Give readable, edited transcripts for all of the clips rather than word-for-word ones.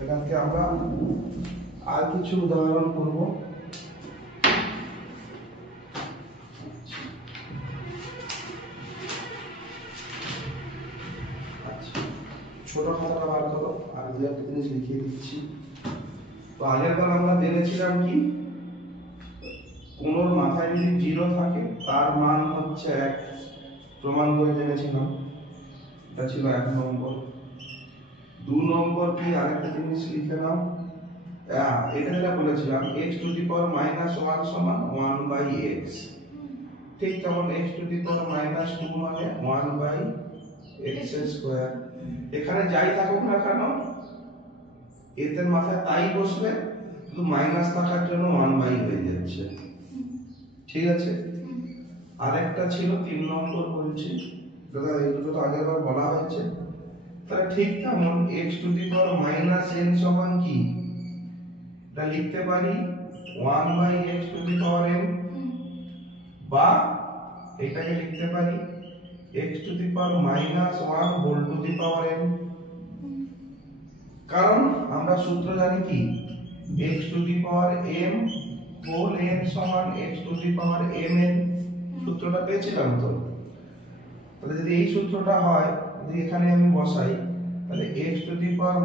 এখানে আমরা আর কিছু উদাহরণ করব। ছোট খাতাটা বার করো, আর দু একটা জিনিস লিখিয়ে দিচ্ছি। তো আগের বার আমরা জেনেছিলাম কি, কোন মাথায় যদি 0 থাকে তার মান হচ্ছে 1, প্রমাণ করে জেনেছিলাম। এটা ছিল 1 নম্বর। 2 নম্বর কি, আরেকটা জিনিস লিখে নাও। এটা যেটা বলেছিলাম x টু দি পাওয়ার -1 সমান 1/x, ঠিক তেমন x টু দি পাওয়ার -2 মানে 1/x স্কয়ার। এখানে যাই থাকুক না কেন এদের মাথায় তাই বসবে, শুধু মাইনাস থাকার জন্য 1/, হয়ে যাচ্ছে। ঠিক আছে। আরেকটা ছিল 3 নম্বর বলছি, দাদা এই দুটো তো আগের বার বলা হয়েছে। তাহলে ঠিক তেমন x to the power -n সমান কি, এটা লিখতে পারি 1/x to the power n, বা এটাকে লিখতে পারি x to the power -1 whole to the power n। কারণ আমরা সূত্র জানি কি, x to the power m whole n সমান x to the power mn, সূত্রটা পেয়েছিলাম তো। তাহলে যদি এই সূত্রটা হয়, যদি এখানে আমি বসাই, তাহলে x to the power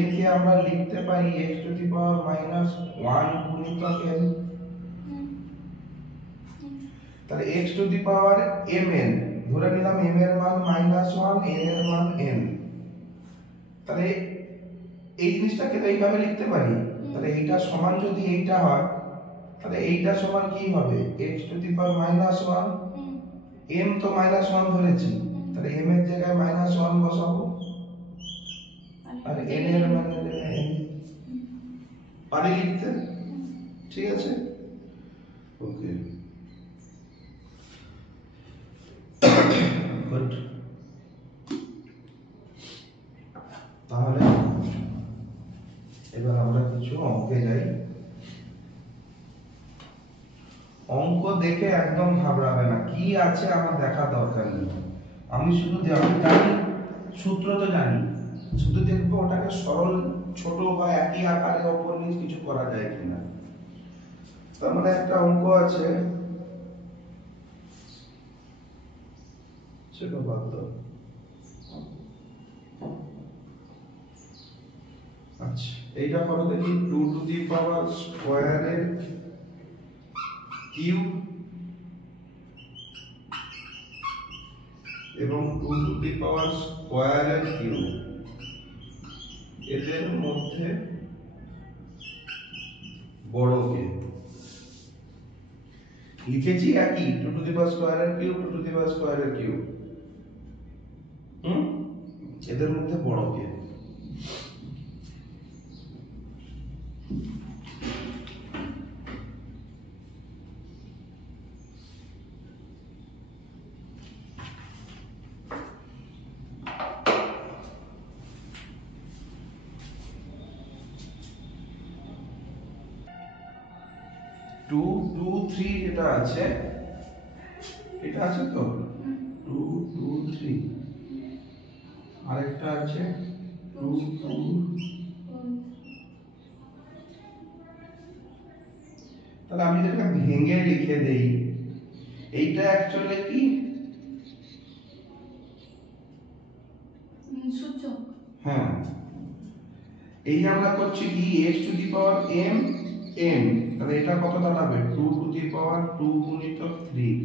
n কে আমরা লিখতে পারি x টু দি পাওয়ার -1 গুণিতক n। তাহলে x to the power mn, ধরে নিলাম m এর মান -1, n এর মান n। তাহলে এই জিনিসটাকে তো এইভাবে লিখতে পারি। তাহলে এইটা সমান যদি এইটা হয়, তাহলে এইটা সমান কি হবে, x to the power -1, m তো -1 ধরেছি, তাহলে m এর জায়গায় -1 বসাবো, আর n এর মানে n পারি লিখতে। ঠিক আছে, ওকে, গুড। তাহলে এবার আমরা কিছু অঙ্কে যাই। অঙ্ক দেখে একদম ঘাবড়াবে না, কি আছে আমার দেখার দরকার নেই। আমি শুধু জানি সূত্র তো জানি, শুধু দেখবো ওটাকে সরল, ছোট বা একই আকারে ওপর নিচ কিছু করা যায় কিনা। তার মানে একটা অঙ্ক আছে, সেটা বাদ দাও। আচ্ছা, এইটা করো দেখি, 2 টু দি পাওয়ার স্কয়ারের কিউব এবং 2 টু দি পাওয়ার স্কয়ারের কিউব, এদের মধ্যে বড় কে? লিখেছি একই, 2 টু দি পাওয়ার স্কয়ারের কিউব, 2 টু দি পাওয়ার স্কয়ারের কিউব। এদের মধ্যে বড় কে? টু টু থ্রি যেটা আছে, এটা আছে তো 2 2 3, আরেকটা আছে 2 2। তাহলে আমি যেটা ভেঙে লিখে দেই, এইটা অ্যাকচুয়ালি কি সূচক। হ্যাঁ, এই আমরা করছি কি x to the power m n, তাহলে এটা কত দাঁড়াবে, 2 টু দি পাওয়ার 2 গুণিতক 3।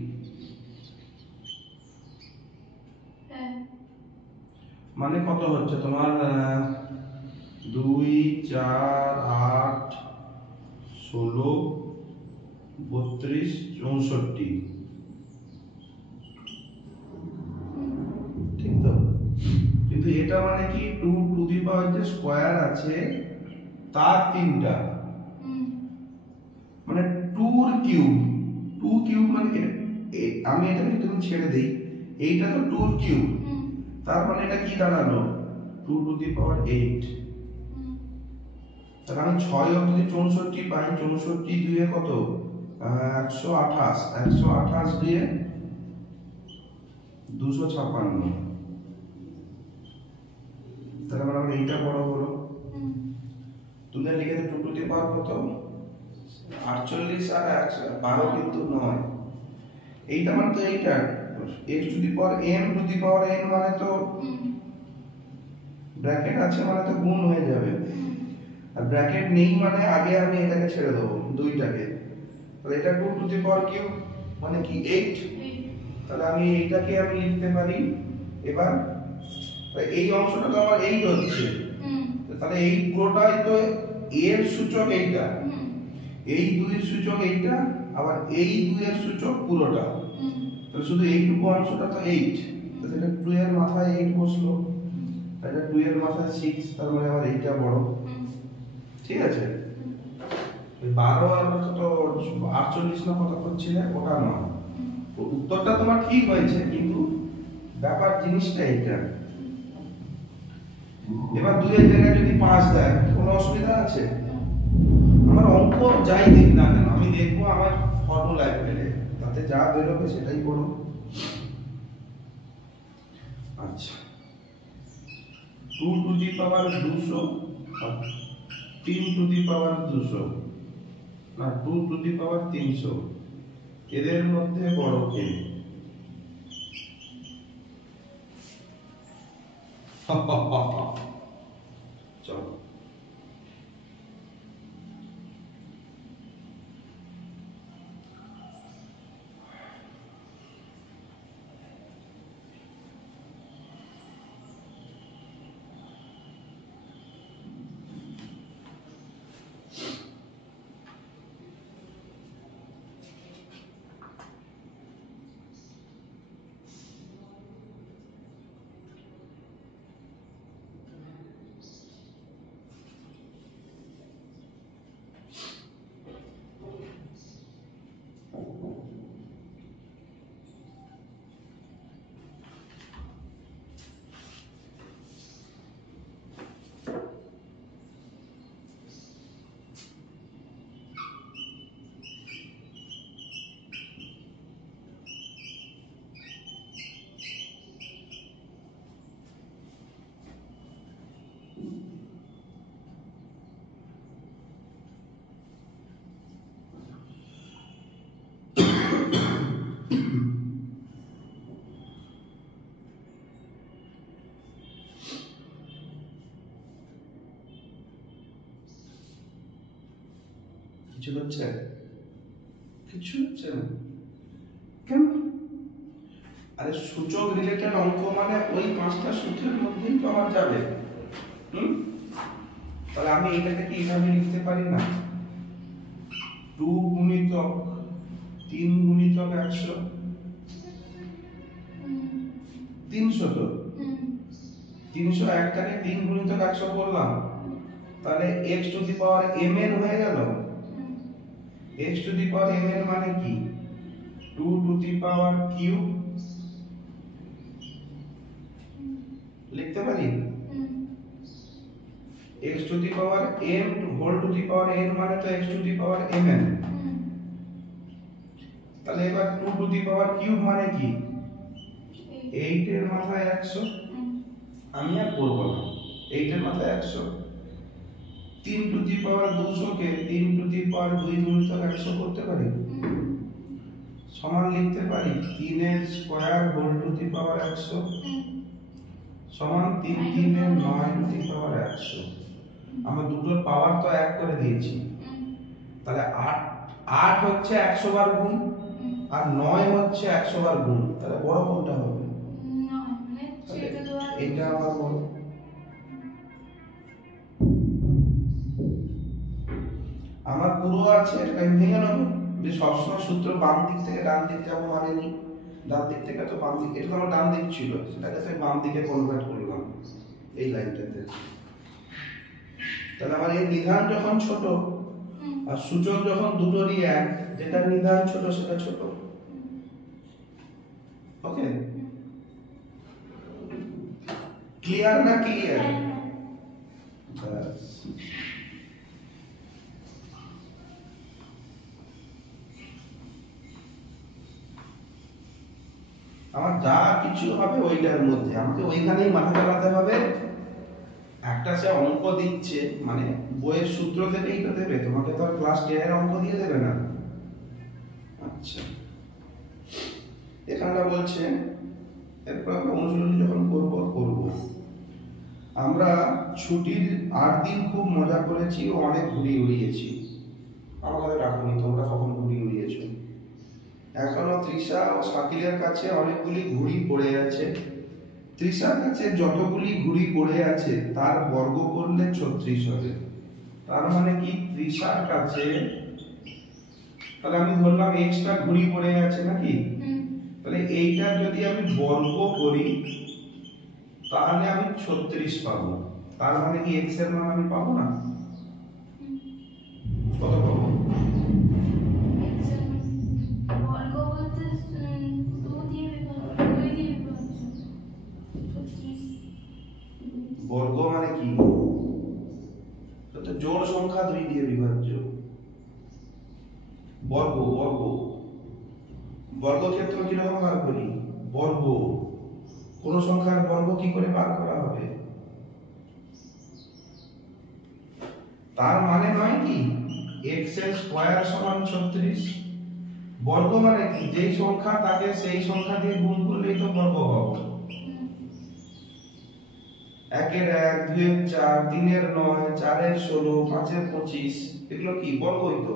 মানে কত হচ্ছে তোমার, 2 4 8 16 32 64, ঠিক তো। কিন্তু এটা মানে কি, 2 টু দি পাওয়ার যে স্কয়ার আছে তার 3টা, মানে 2 এর কিউব, 2 কিউব মানে আমি এটাকে যদি ছেড়ে দেই, এইটা তো 2 এর কিউব, তার মানে এটা কি দাঁড়ালো, 2 টু দি পাওয়ার 8। তাহলে আমি 6 অবধি 64 পাই, 64 দুয়ে কত, 128, 128 দিয়ে 256। তাহলে আমরা এইটা বড় হলো। তুলে লিখে দে 2 টু দি পাওয়ার কত 48 আর 12 কিন্তু নয়। এইটা মানে তো এইটা x to the power m two the power n মানে তো ব্র্যাকেট আছে মানে তো গুণ হয়ে যাবে, আর ব্র্যাকেট নেই মানে আগে আমি এটাকে ছেড়ে দেবো দুইটাকে, তাহলে এটা 2 টু দি পাওয়ার কিউব মানে কি 8। তাহলে আমি এইটাকে আমি লিখতে পারি এবার এই অংশটা তো আমার 8 হচ্ছে, তাহলে এই পুরোটাই তো এর সূচক এইটা, এই 2 এর সূচক এইটা, আবার এই 2 এর সূচক পুরোটা, তাহলে শুধু এইটুকু অংশটা তো 8, তাহলে এটা 2 এর মাথায় 8 বসলো, এটা 2 এর মাথায় 6, তার মানে আবার এইটা বড়। ঠিক আছে, 12 আর কত 48 না কত করছিলে ওটা না, উত্তরটা তোমার ঠিক হয়েছে কিন্তু ব্যাপার জিনিসটা এইটা। এবার 2 এর জায়গায় যদি 5 দেয় কোনো অসুবিধা আছে? আমার অঙ্ক যাই দিক না কেন আমি দেখবো আমার ফর্মুলায় ফেলে, তাতে যা বেরোবে সেটাই করো। আচ্ছা 2 to the power 200 R 3 to the পাওয়ার 200 না 2 টু দি পাওয়ার 300, এদের মধ্যে বড় কে? চলো কিছু হচ্ছে? কিছু হচ্ছে না কেন? আরে সূচক রিলেটেড অঙ্ক মানে ওই 5টা সূত্রের মধ্যেই তো আমার যাবে। তাহলে আমি এটাকে কি এইভাবে লিখতে পারি না 2 গুণিতক 3 গুণিতক 100 300 তো 301টাকে 3 গুণিতক 100 করলাম, তাহলে x to the power mn হয়ে গেল। x to the power mn মানে কি 2 টু দি পাওয়ার কিউব লিখতে পারি, x to the power m whole to the power n মানে তো x to the power mn। তাহলে এবার 2 টু দি পাওয়ার কিউব মানে কি 8 এর মাথায় 100, আমি আর করব না 8 এর মাথায় 100, 3 to the power 200 K 3 to the পাওয়ার 2 গুণিতক 100 করতে পারি, সমান লিখতে পারি 3 এর স্কয়ার হোল টু দি পাওয়ার 100 সমান 3 3 এর 9 টু দি পাওয়ার 100। আমরা দুটোর পাওয়ার তো এক করে দিয়েছি, তাহলে 8 হচ্ছে 100 বার গুণ আর 9 হচ্ছে 100 বার গুণ, তাহলে বড় কোনটা হবে? এটা আমার বড়। আমার পুরো আছে এটা আমি ভেঙে নেব, যে সবসময় সূত্র বাম দিক থেকে ডান দিক যাবো মানে নি, ডান দিক থেকে তো বাম দিক, এটা তো আমার ডান দিক ছিল সেটাকে আমি বাম দিকে কনভার্ট করলাম এই লাইনটাতে। তাহলে আমার এই নিধান যখন ছোট আর সূচক যখন দুটোরই এক, যেটা নিধান ছোট সেটা ছোট। ওকে, ক্লিয়ার না ক্লিয়ার? বাস আমার যা কিছু হবে ওইটার মধ্যে আমাকে ওইখানেই মাথা চালাতে হবে। একটা কাছে অঙ্ক দিচ্ছে, মানে বইয়ের সূত্র থেকেই তো দেবে, তোমাকে তো আর ক্লাস 10 এর অঙ্ক দিয়ে দেবে না। আচ্ছা, এখানটা বলছে, এরপর আমরা অনুশীলন যখন করব, আমরা ছুটির 8 দিন খুব মজা করেছি ও অনেক ঘুড়ি উড়িয়েছি। আমাদের রাখুনি, তোমরা কখন ঘুড়ি উড়িয়েছো? এখনো তৃষা ও শাকিলের কাছে অনেকগুলি ঘুড়ি পড়ে আছে। তৃষার কাছে যতগুলি ঘুড়ি পড়ে আছে তার বর্গ করলে 36 হবে। তার মানে কি, তৃষার কাছে, তাহলে আমি ধরলাম এক্সট্রা ঘুড়ি পড়ে আছে নাকি, তাহলে এইটা যদি আমি বর্গ করি তাহলে আমি 36 পাবো। তার মানে কি এক্স এর মান আমি পাবো না? কত পাবো? বর্গ বলতে 2 দিয়ে বিভাজ্য, 2 দিয়ে বিভাজ্য 36। বর্গ মানে কি? তো জোড় সংখ্যা 2 দিয়ে বিভাজ্য। বর্গ বর্গ বর্গক্ষেত্র কিরকম বার করি? বর্গ। কোন সংখ্যার বর্গ কি করে বার করা হবে? তার মানে নয় কি x এর স্কয়ার সমান 36। বর্গ মানে কি, যেই সংখ্যা তাকে সেই সংখ্যা দিয়ে গুণ করলেই তো বর্গ হবে। 1 এর 1, 2 এর 4, 3 এর 9, 4 এর 16, 5 এর 25, এগুলো কি বর্গই তো।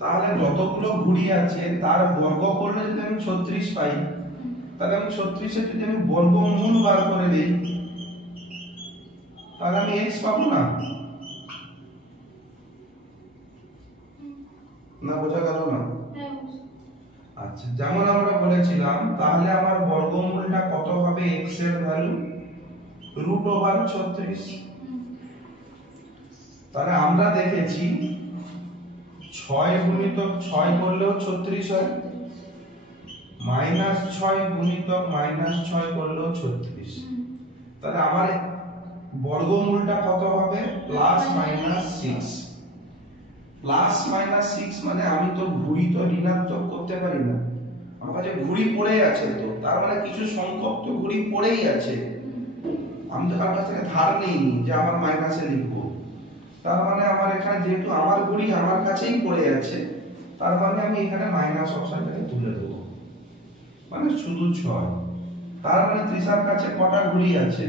তাহলে যতগুলো ঘুড়ি আছে তার বর্গ করলে যদি আমি 36 পাই, তাহলে আমি 36 এর যদি আমি বর্গমূল বার করে দিই তাহলে আমি x পাবো না? না বোঝা গেল না? আচ্ছা, যেমন আমরা বলেছিলাম, তাহলে আমার বর্গমূলটা কত হবে? x এর ভ্যালু √36। তাহলে আমরা দেখেছি 6 গুণিতক 6 করলেও 36 হয়, -6 গুণিতক -6 করলেও 36। তাহলে আমার বর্গমূলটা কত হবে? +-6। +-6 মানে আমি তো ঘুড়ি তো ঋণাত্মক করতে পারি না, আমার কাছে ঘুড়ি পড়ে আছে, তো তার মানে কিছু সংখ্যক তো ঘুড়ি পড়েই আছে, আমি তো কার কাছ থেকে ধার নিইনি যে আমার মাইনাসে লিখবো। তার মানে আমার এখানে যেহেতু আমার ঘুড়ি আমার কাছেই পড়ে আছে, তার মানে আমি এখানে মাইনাস অপশনটাকে তুলে দেবো, মানে শুধু 6। তার মানে তৃষার কাছে কটা ঘুড়ি আছে?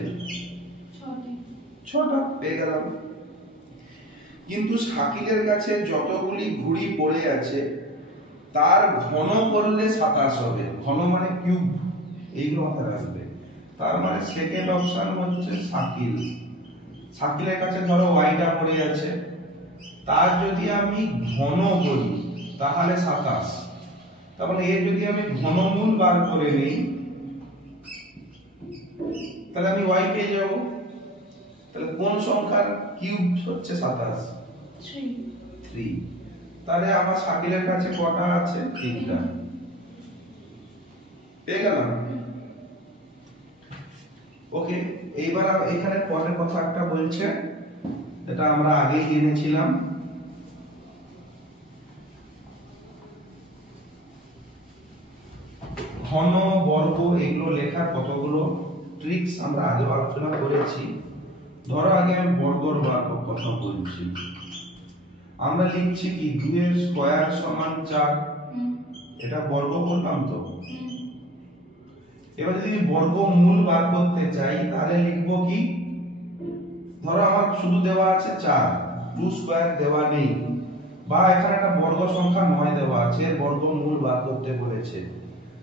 6টা, পেয়ে গেলাম। কিন্তু শাকিলের কাছে যতগুলি ঘুড়ি পড়ে আছে তার ঘন করলে 27 হবে। ঘন মানে কিউব, এইগুলো মাথায় রাখবে। তার মানে সেকেন্ড অপশন হচ্ছে শাকিল। শাকিলের কাছে ধরো ওয়াইটা পড়ে আছে, তার যদি আমি ঘন করি তাহলে 27। তাহলে এর যদি আমি ঘনমূল বার করে নিই তাহলে আমি ওয়াই পেয়ে যাব। তাহলে কোন সংখ্যার কিউব হচ্ছে 27? 3। তাহলে আমার শাকিলের কাছে কটা আছে? 3টা। পেয়ে গেলাম। ওকে, এইবার এখানে পরের কথা একটা বলছে, এটা আমরা আগেই জেনেছিলাম। ঘন, বর্গ এগুলো লেখার কতগুলো ট্রিক্স আমরা আগে আলোচনা করেছি। ধরো আগে আমি বর্গর কথা বলছি। আমরা লিখছি কি 2 এর স্কয়ার সমান 4, এটা বর্গ করলাম তো। এবার যদি বর্গমূল বার করতে চাই তাহলে লিখবো কি, ধরো আমার শুধু দেওয়া আছে 4, 2 স্কয়ার দেওয়া নেই, বা এখানে একটা বর্গ সংখ্যা 9 দেওয়া আছে, বর্গমূল বার করতে বলেছে,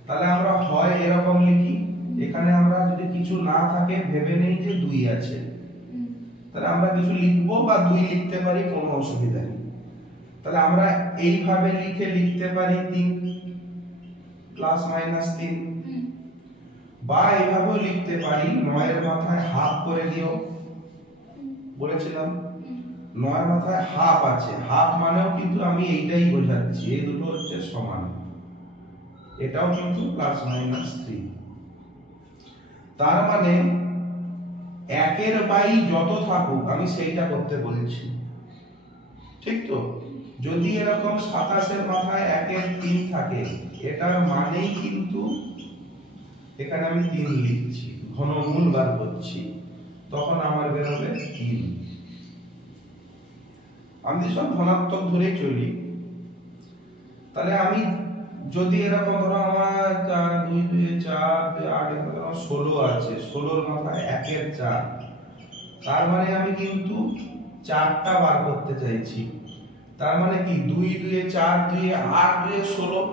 তাহলে আমরা হয় এরকম লিখি, এখানে আমরা যদি কিছু না থাকে ভেবে নেই যে 2 আছে, তাহলে আমরা কিছু লিখবো বা 2 লিখতে পারি, কোনো অসুবিধা নেই। তাহলে আমরা এইভাবে লিখতে পারি 3 +-3, বা এইভাবেও লিখতে পারি 9 এর মাথায় হাফ করে দিও, বলেছিলাম 9 এর মাথায় হাফ আছে, হাফ মানেও কিন্তু আমি এইটাই বোঝাচ্ছি, এই দুটো হচ্ছে সমান, এটাও কিন্তু +-3। তার মানে 1 এর বাই যত থাকুক আমি সেইটা করতে বলেছি, ঠিক তো? যদি এরকম 27 এর মাথায় 1 এর 3 থাকে, এটার মানেই কিন্তু এখানে আমি 3 লিখছি, ঘনমূল বার করছি। তখন আমার বেরোবে 3। আমি সব ধনাত্মক ধরেই চলি। তাহলে আমি যদি এরকম ধরো আমার 2 2 4 2 8 16 আছে, 16 এর মাথায় 1 এর 4, তার মানে আমি কিন্তু 4টা বার করতে চাইছি। তার মানে কি 2 2 4 2 8 2 16,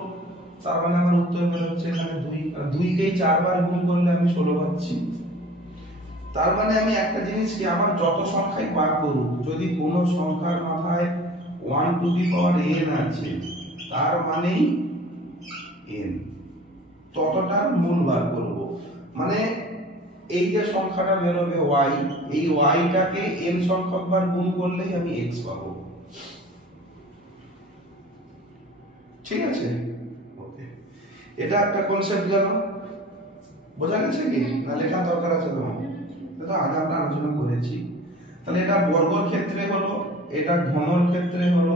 তার মানে আমার উত্তর বের হচ্ছে এখানে 2। 2 কে 4 বার গুণ করলে আমি 16 পাচ্ছি। তার মানে আমি একটা জিনিস কি, আমার যত সংখ্যাই বার করুক, যদি কোনো সংখ্যার মাথায় 1 টু দি পাওয়ার n আছে, তার মানেই n, ততটার মূল বার করব। মানে এই যে সংখ্যাটা বেরোবে y, এই y টাকে n সংখ্যক বার গুণ করলেই আমি x পাবো। ঠিক আছে? ওকে, এটা একটা কনসেপ্ট গেল। বোঝা গেছে কি না লেখা দরকার আছে তোমার? এটা আগে আমরা আলোচনা করেছি। তাহলে এটা বর্গর ক্ষেত্রে হলো, এটা ঘনর ক্ষেত্রে হলো,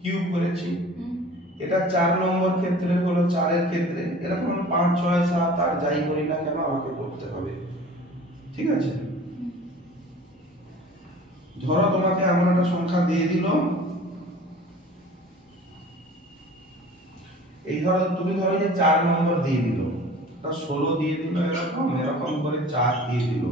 কিউব করেছি। এটা 4 নম্বর ক্ষেত্রে হলো, 4 এর ক্ষেত্রে। এরকম 5 6 7 আর যাই করি না কেন আমাকে করতে হবে। ঠিক আছে? ধরো তোমাকে এমন একটা সংখ্যা দিয়ে দিল, এই ধরো তুমি ধরো যে 4 নম্বর দিয়ে দিল, তা 16 দিয়ে দিল, এরকম এরকম করে 4 দিয়ে দিল।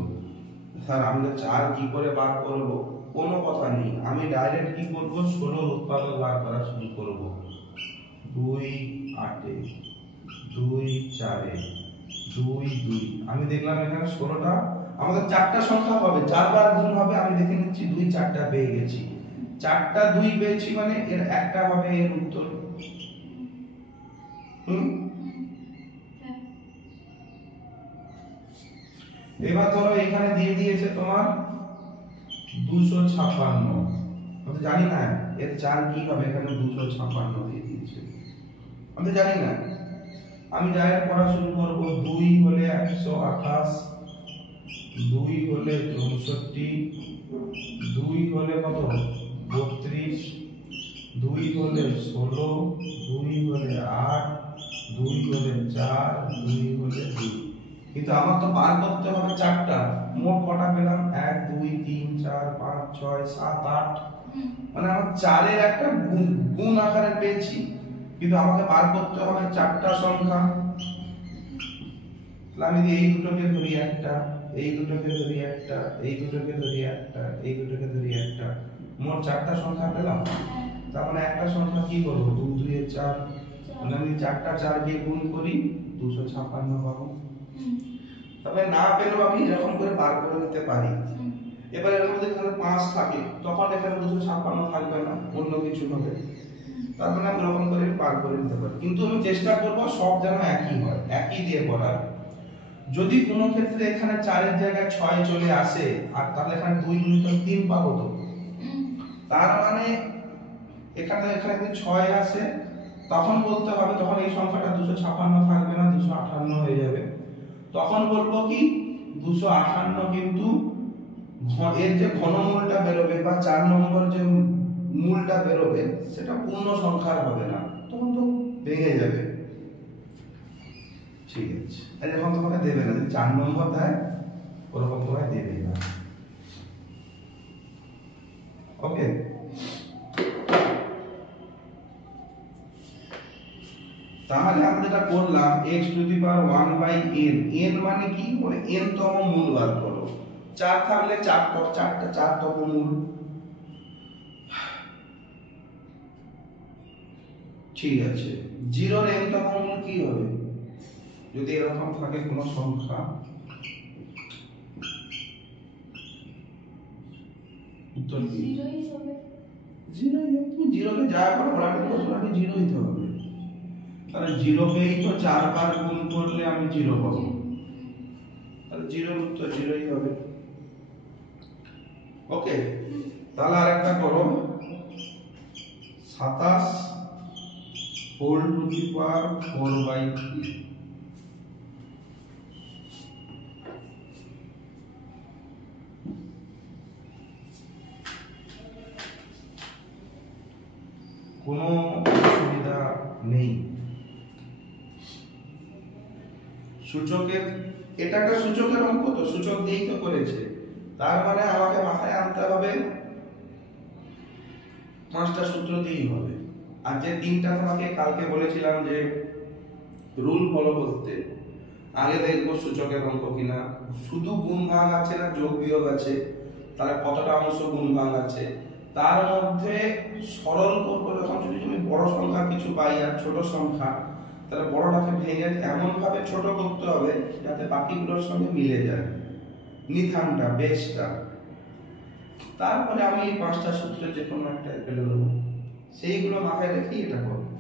স্যার আমি তো 4 কি করে বার করব? কোনো কথা নেই, আমি ডাইরেক্ট কি করব, 16 উৎপাদক বার করা শুরু করব। 2 8 এ 2 4 এ 2 2, আমি দেখলাম এখানে 16টা আমাদের 4টা সংখ্যা হবে, 4 বার গুণ হবে। আমি দেখে নিচ্ছি 2 4টা পেয়ে গেছি। 4টা 2 পেয়েছি মানে এর একটা হবে এর উত্তর। এবার ধরো এখানে দিয়ে দিয়েছে তোমার 256, আমি জানি না এর 4 কি হবে, এখানে 256 দিয়ে দিয়েছে, আমি জানি না। আমি ডাইরেক্ট পড়া শুরু করব। 2 হলে 128, 2 হলে 64, 2 হলে কত 32, 2 হলে 16, 2 হলে 8, 2 হলে 4, 2 হলে 2। কিন্তু আমার তো বার করতে হবে 4টা। মোট কটা পেলাম? 1 2 3 4 5 6 7 8, মানে আমার 4 এর একটা গুণ আকারে পেয়েছি, কিন্তু আমাকে বার করতে হবে 4টা সংখ্যা। তাহলে আমি এই দুটোকে ধরি একটা, এই দুটোকে ধরি একটা, এই দুটোকে ধরি একটা, এই দুটোকে ধরি একটা, মোট 4টা সংখ্যা পেলাম। তার মানে একটা সংখ্যা কি করব, 2 2 এর 4, মানে আমি 4টা 4 দিয়ে গুণ করি 256 পাবো। তবে না পেলেও আমি এরকম করে বার করে নিতে পারি। এবার এর মধ্যে এখানে 5 থাকে, তখন এখানে 256 থাকবে না, অন্য কিছু হবে। তার মানে আমি এরকম করে বার করে নিতে পারি, কিন্তু আমি চেষ্টা করব সব যেন একই হয়, একই দিয়ে করার। যদি কোনো ক্ষেত্রে এখানে 4 এর জায়গায় 6 চলে আসে, আর তাহলে এখানে 2 গুণিত 3 পাবো তো। তার মানে এখানে যদি 6 আসে, তখন বলতে হবে, তখন এই সংখ্যাটা 256 থাকবে না, 258 হয়ে যাবে। তখন বলবো কি 258 কিন্তু এর যে ঘনমূলটা বেরোবে বা 4 নম্বর যে মূলটা বেরোবে সেটা পূর্ণ সংখ্যার হবে না, তখন তো ভেঙে যাবে। ঠিক আছে, এখন তোমাকে দেবে না, যদি 4 নম্বর দেয় ওরকম তোমায় দেবে না। ওকে, তাহলে আমরা যেটা করলাম x to the power 1 by n, n মানে কি, বলে n তম মূল বার করো। 4 থাকলে 4 তম মূল। ঠিক আছে, 0 এর n তম মূল কি হবে? যদি এরকম থাকে কোনো সংখ্যা, উত্তর কি? 0ই হবে। 0ই হবে। তুমি 0 কে যা করে ব্র্যাকেট বসো, আগে 0ই তো হবে। তাহলে 0 কেই তো 4 বার গুণ করলে আমি 0 পাবো, তাহলে 0 এর উত্তর 0ই হবে। ওকে, তাহলে আরেকটা করো, 27 হোল টু দি পাওয়ার 4/3। কোনো অসুবিধা নেই। সূচকের এটা একটা সূচকের অঙ্ক, তো সূচক দিয়েই তো করেছে, তার মানে আমাকে মাথায় আনতে হবে 5টা সূত্র দিয়েই হবে। আর যে 3টা তোমাকে কালকে বলেছিলাম যে রুল ফলো করতে, আগে দেখবো সূচকের অঙ্ক কিনা, শুধু গুণ ভাগ আছে না যোগ বিয়োগ আছে, তাহলে কতটা অংশ গুণ ভাগ আছে, তার মধ্যে সরল করবো যখন, যদি তুমি বড় সংখ্যা কিছু পাই আর ছোট সংখ্যা, তাহলে বড়টাকে ভেঙে এমন ভাবে ছোট করতে হবে যাতে বাকিগুলোর সঙ্গে মিলে যায়, নিধানটা বেসটা। তারপরে আমি এই 5টা সূত্রে যে কোনো একটা ফেলে দেবো, সেইগুলো মাথায় রেখে এটা করবো।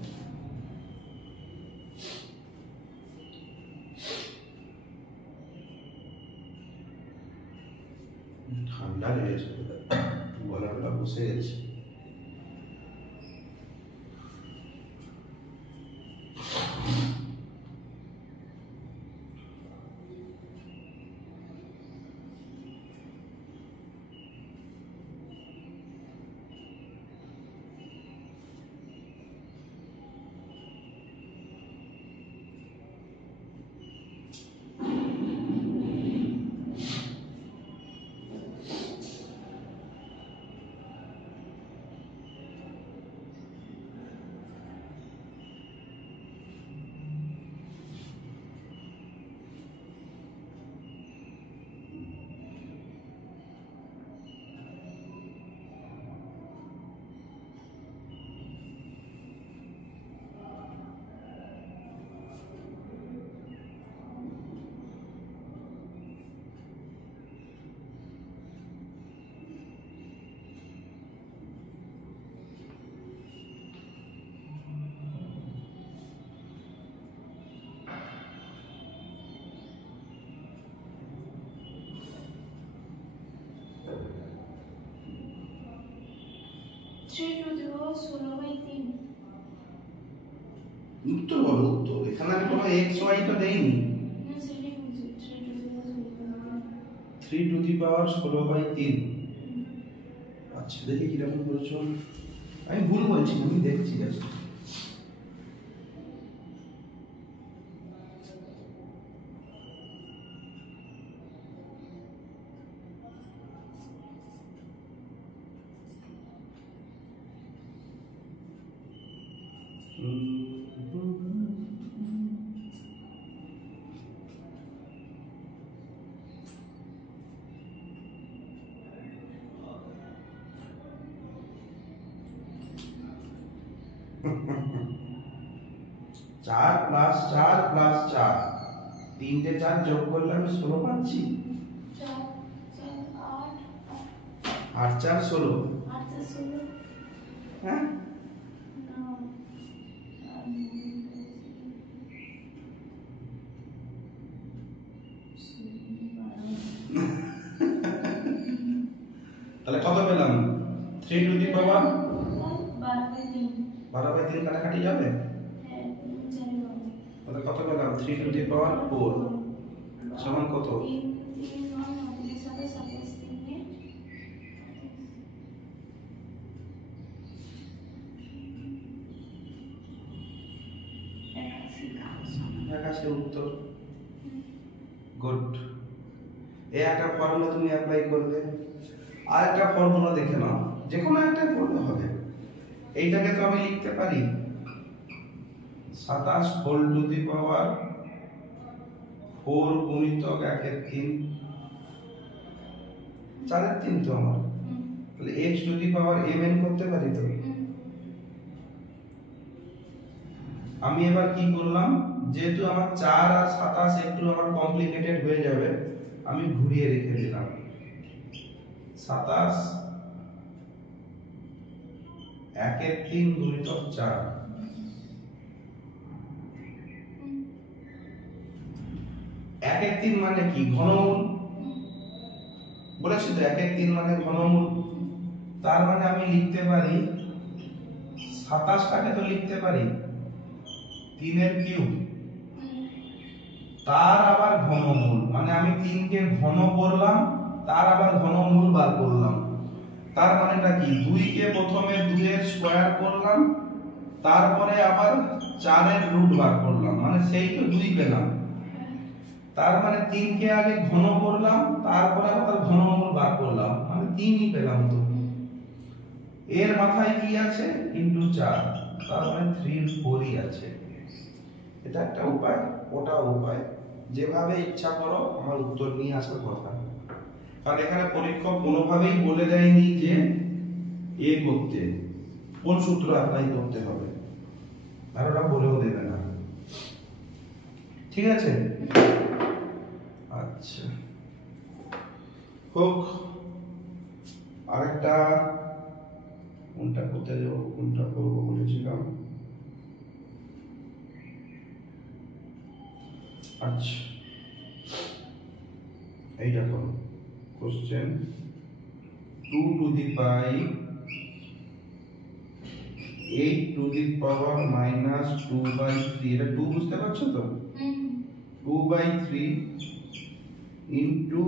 ঠান্ডা লেগেছে, গলাটা বসে গেছে। উত্তর বলো, উত্তর। এখানে আমি কোনো এক্স ওয়াই তো দেইনি। 3 টু দি পাওয়ার 16/3। আচ্ছা দেখি কিরকম বলছো, আমি ভুল বলছি না, আমি দেখছি জাস্ট। চার প্লাস 4 প্লাস 4, 3টে 4 যোগ করলে আমি 16 পাচ্ছি। 8 4 16। হ্যাঁ তাহলে কত পেলাম? 3 টু দি পাওয়ার 12/3 কাটাকাটি যাবে, তাহলে কত পেলাম? 3 টু দি পাওয়ার 4 সমান কত? আকাশে উত্তর। গুড। এই একটা ফর্মুলা তুমি অ্যাপ্লাই করবে, আর একটা ফর্মুলা দেখে নাও, যে কোনো একটা করলে হবে। এইটাকে তো আমি লিখতে পারি 27 হোল টু দি পাওয়ার 4 গুণিতক 1/3, 4/3 তো আমার, তাহলে h two the power mn করতে পারি তো। আমি এবার কি করলাম, যেহেতু আমার 4 আর 27 একটু আমার কমপ্লিকেটেড হয়ে যাবে, আমি ঘুরিয়ে রেখে দিলাম 27 1/3 গুণিতক 4। 1/3 মানে কি? ঘনমূল। বলেছি তো 1/3 মানে ঘনমূল, তার মানে আমি লিখতে পারি 27টাকে তো লিখতে পারি 3 এর কিউব, তার আবার ঘনমূল, মানে আমি 3 কে ঘন করলাম, তার আবার ঘনমূল বার করলাম। তার মানেটা কি? 2 কে প্রথমে 2 এর স্কয়ার করলাম, তারপরে আবার 4 এর রুট বার করলাম, মানে সেই তো 2 পেলাম। তার মানে 3 কে আগে ঘন করলাম, তারপরে আবার তার ঘনমূল বার করলাম, মানে 3 ই পেলাম। তো এর মাথায় কি আছে ইনটু 4, তার মানে 3 4 ই আছে। এটা একটা উপায়, ওটা উপায়, যেভাবে ইচ্ছা করো আমার উত্তর নিয়ে আসার কথা। কারণ এখানে পরীক্ষক কোনোভাবেই বলে দেয়নি যে এ করতে কোন সূত্র অ্যাপ্লাই করতে হবে, আর ওরা বলেও দেবে না। ঠিক আছে? আচ্ছা, হোক। আরেকটা কোনটা করতে যাব, কোনটা করবো বলেছিলাম। আচ্ছা, এইটা করো। Question 2 to the power 8 to the power minus 2/3, এটা 2 বুঝতে পারছো তো? 2/3 into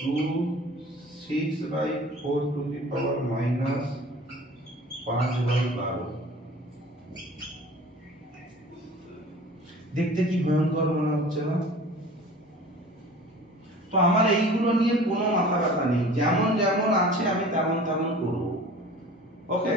2 6/4 to the power minus 5/12। দেখতে কি ভয়ঙ্কর মনে হচ্ছে না? তো আমার এইগুলো নিয়ে কোনো মাথা ব্যথা নেই, যেমন যেমন আছে আমি তেমন তেমন করব। ওকে?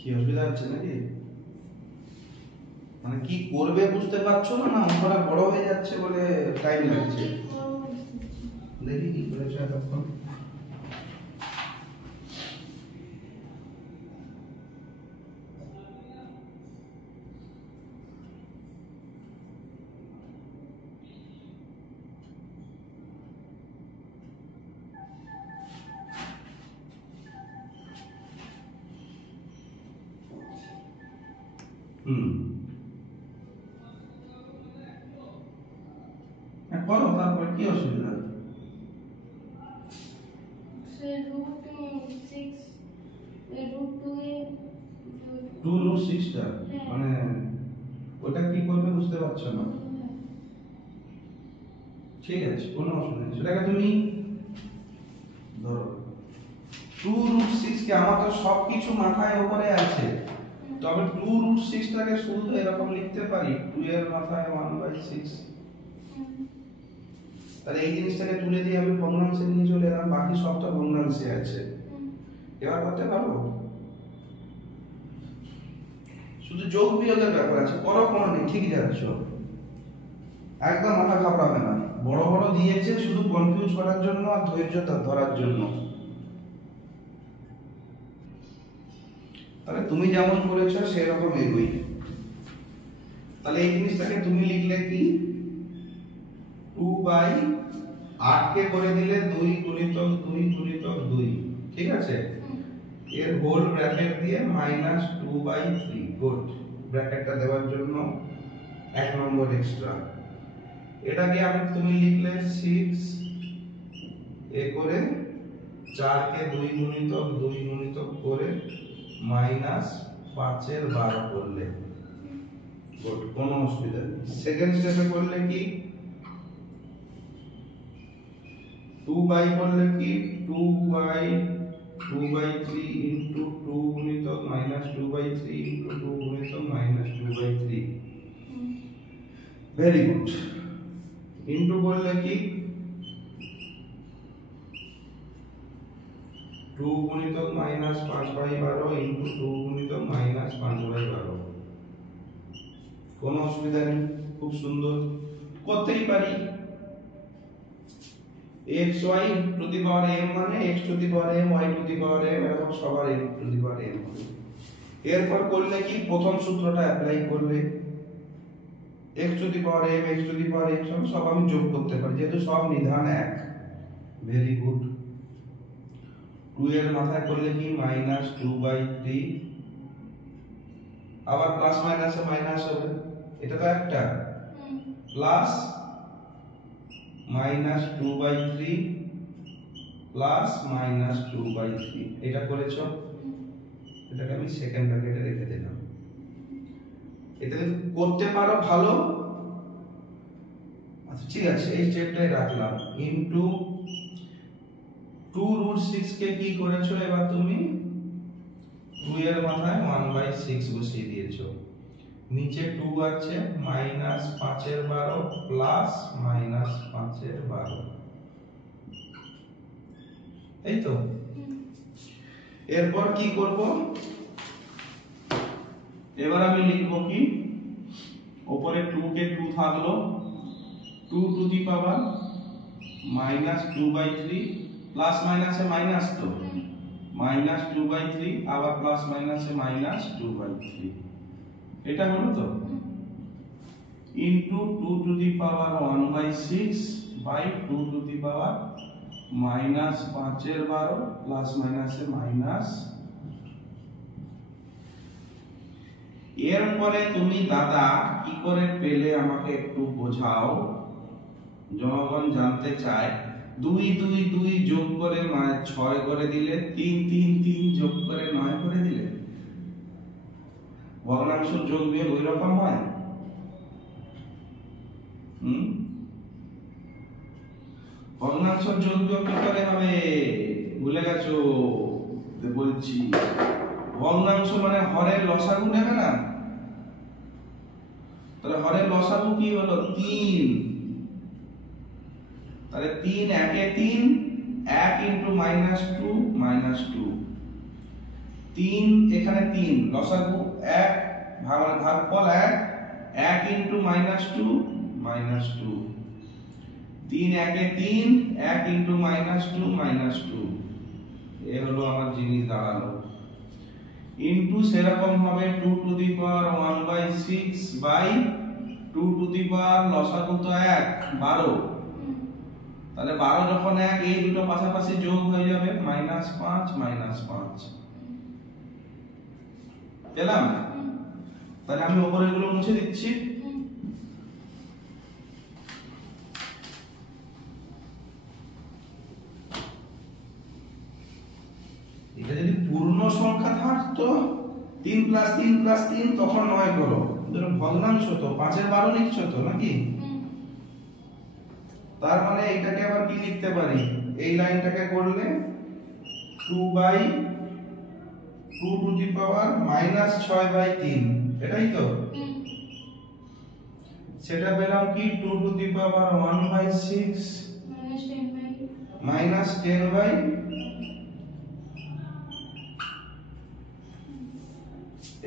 কি অসুবিধা হচ্ছে নাকি? মানে কি করবে বুঝতে পারছো না, না অঙ্কটা বড় হয়ে যাচ্ছে বলে টাইম লাগছে? দেখি কি করেছো এতক্ষণ। করো, তারপরে কি অসুবিধা? স্যার রুট 6 রুট 2 এ 2√6 টা মানে ওটা কি করবে বুঝতে পারছো না? ঠিক আছে, কোনো অসুবিধা নেই, সেটাকে তুমি ধরো 2√6 কে, আমার তো সবকিছু মাথায় উপরে আছে, তবে 2√6 টাকে শুধু এরকম লিখতে পারি 2 এর মাথায় 1/6। তাহলে এই জিনিসটাকে তুলে দিয়ে আমি ভগ্নাংশে নিয়ে চলে এলাম, বাকি সবটা ভগ্নাংশে আছে। এবার করতে পারবো? শুধু যোগ বিয়োগের ব্যাপার আছে, করো, কোনো নেই, ঠিক যাচ্ছ, একদম মাথা ঘাবড়াবে না। বড় বড় দিয়েছে শুধু কনফিউজ করার জন্য আর ধৈর্য ধরার জন্য। তাহলে তুমি যেমন করেছো সেরকম এগোই। তাহলে এই জিনিসটাকে তুমি লিখলে কি 2/8 কে করে দিলে 2 গুণিতক 2 গুণিতক 2, ঠিক আছে, এর হোল ব্র্যাকেট দিয়ে -2/3। গুড, ব্র্যাকেটটা দেওয়ার জন্য 1 নম্বর এক্সট্রা। এটাকে তুমি লিখলে 6 এ করে 4 কে 2 গুণিতক 2 গুণিতক করে -5 এর 12 করলে। গুড, কোনো অসুবিধা নেই। সেকেন্ড স্টেপে করলে কি 2 করলে কি 2/3 ইনটু 2 গুণিতক -2/3 ইনটু 2 গুণিতক -2/3। Very good. ইনটু করলে কি 2 গুণিতক -5/12 ইনটু 2 গুণিতক -5/12। কোনো অসুবিধা নেই, খুব সুন্দর, করতেই পারি। x y two the power m মানে x to the power m, y two the power m, এরকম সবার m two the power m হবে। এরপর করলে কি প্রথম সূত্রটা অ্যাপ্লাই করলে x to the power m, x to the power m সব আমি যোগ করতে পারি, যেহেতু সব নিধান এক। Very good. 2 এর মাথায় করলে কি -2/3, আবার প্লাস মাইনাসে মাইনাস হবে, এটা তো একটা, প্লাস -2/3 প্লাস -2/3, এটা করেছো। এটাকে আমি সেকেন্ড ব্র্যাকেটে রেখে দিলাম। এটা যদি করতে পারো ভালো, আচ্ছা ঠিক আছে, এই স্টেপটাই রাখলাম। ইনটু 2√6 কে কি করেছো এবার তুমি 2 এর মাথায় 1/6 বসিয়ে দিয়েছো, নিচে 2 আছে, -5 এর 12 প্লাস -5 এর 12, এই তো। এরপর কি করব, এবার আমি লিখব কি, উপরে 2 কে 2 থাকলো, 2 টু দি পাওয়ার -2/3 প্লাস মাইনাসে মাইনাস, তো -2/3 আবার প্লাস মাইনাসে -2/3, এটা হলো তো, into 2 to the power 1/6 by 2 to the power -5 এর 12 প্লাস মাইনাসে মাইনাস। এরপরে তুমি দাদা কি করে পেলে আমাকে একটু বোঝাও, জনগণ জানতে চায়। 2 2 2 যোগ করে 6 করে দিলে, 3 3 3 যোগ করে 9 করে দিলে, ভগ্নাংশ যোগ বিয়োগ ওই রকম হয়। ভগ্নাংশ যোগ বিয়োগ কি করে হবে, ভুলে গেছো? বলছি, ভগ্নাংশ মানে হরের লসাগু নেবে না, তাহলে হরের লসাগু কি হলো 3, তাহলে 3 একে 3, 1 ইনটু -2 -2, 3 এখানে 3 লসাগু 1 ভাগফল 1, 1 ইনটু -2 -2, 3 একে 3, 1 ইনটু -2 -2, এ হলো আমার জিনিস দাঁড়ালো। ইনটু সেরকম হবে 2 to the power 1/6 by 2 to the power লসাগু তো 1 12, তাহলে 12 যখন 1, এই দুটো পাশাপাশি যোগ হয়ে যাবে -5 -5 পেলাম। তাহলে আমি উপরের গুলো মুছে দিচ্ছি। এটা যদি পূর্ণ সংখ্যা থাকতো 3 + 3 + 3 তখন 9 করো, ধরো ভগ্নাংশ তো 5 এর 12 লিখছো তো নাকি? তার মানে এটাকে আবার কি লিখতে পারি, এই লাইনটাকে করলে 2/2⁻⁻6/3, এটাই তো। সেটা পেলাম কি 2⁻1/6 -10/।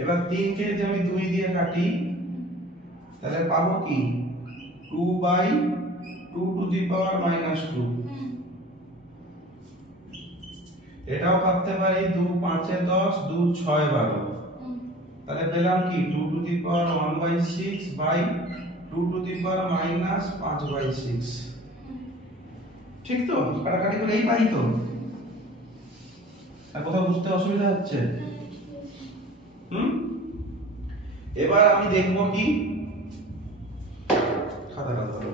এবার 3 কে যদি আমি 2 দিয়ে কাটি তাহলে পাবো কি 2/2⁻²। এটাও ভাবতে পারি 2 5 এ 10, 2 6 12, তাহলে পেলাম কি 2⁻1/6/2⁻5/6। ঠিক তো? কাটাকাটি করে এই পাই তো। আর কোথাও বুঝতে অসুবিধা হচ্ছে? এবার আমি দেখব কি, খাতাটা ধরো।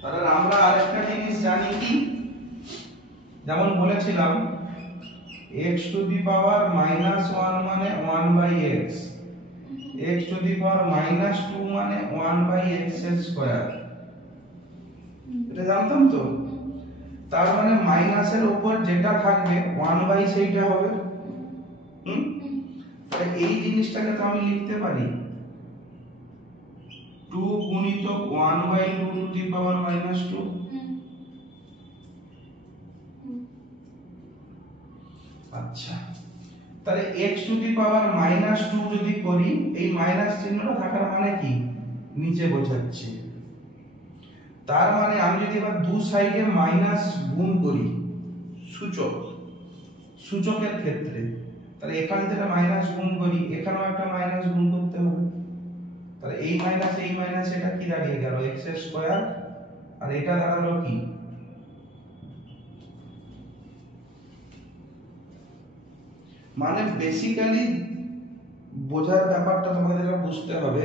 তাহলে আমরা আরেকটা জিনিস জানি কি, যেমন বলেছিলাম x⁻⁻1 মানে 1/x, x⁻2 মানে 1/x²। এটা জানতাম তো। তার মানে মাইনাসের উপর যেটা থাকবে 1/ সেইটা হবে। এই জিনিসটাকে তো আমি লিখতে পারি 2 গুণিতক 1/2⁻²। আচ্ছা, তাহলে x⁻2 যদি করি, এই মাইনাস চিহ্নটা থাকার মানে কি নিচে বোঝাচ্ছে। তার মানে আমি যদি এবার দু সাইডে মাইনাস গুণ করি সূচকের ক্ষেত্রে, তাহলে এখানে যেটা মাইনাস গুণ করি এখানেও একটা মাইনাস গুণ করতে হবে। তাহলে এই মাইনাস এটা কি দাঁড়িয়ে গেল x², আর এটা দাঁড়ালো কি মানে বেসিক্যালি বোঝার ব্যাপারটা তোমাদের বুঝতে হবে।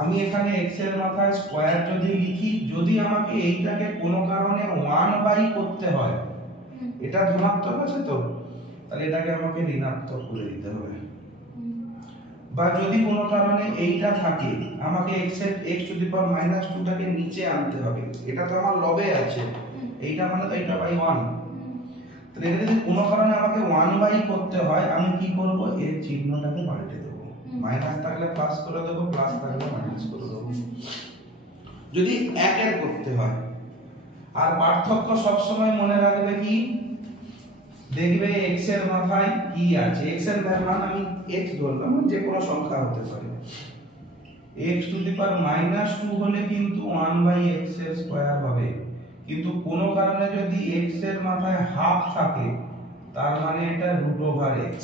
আমি এখানে x এর মাথায় স্কয়ার যদি লিখি, যদি আমাকে এইটাকে কোনো কারণে 1/, করতে হয়, এটা ধনাত্মক আছে তো, তাহলে এটাকে আমাকে ঋণাত্মক করে দিতে হবে। বা যদি কোনো কারণে এইটা থাকে, আমাকে x⁻2 টাকে নিচে আনতে হবে, এটা তো আমার লবে আছে, এইটা মানে তো এটা বাই 1। তাহলে এটা যদি কোনো কারণে আমাকে 1/, করতে হয়, আমি কি করব, এর চিহ্নটাকে পাল্টে দেব, মাইনাস থাকলে প্লাস করে দেব, প্লাস থাকলে মাইনাস করে দেব, যদি 1 এর করতে হয়। আর পার্থক্য সব সময় মনে রাখবে কি, দেখবে x এর মাথায় কি আছে, x এর মান আমি x ধরলাম, যে কোনো সংখ্যা হতে পারে। x⁻2 হলে কিন্তু 1/x² হবে, কিন্তু কোনো কারণে যদি x এর মাথায় হাফ থাকে, তার মানে এটা √x।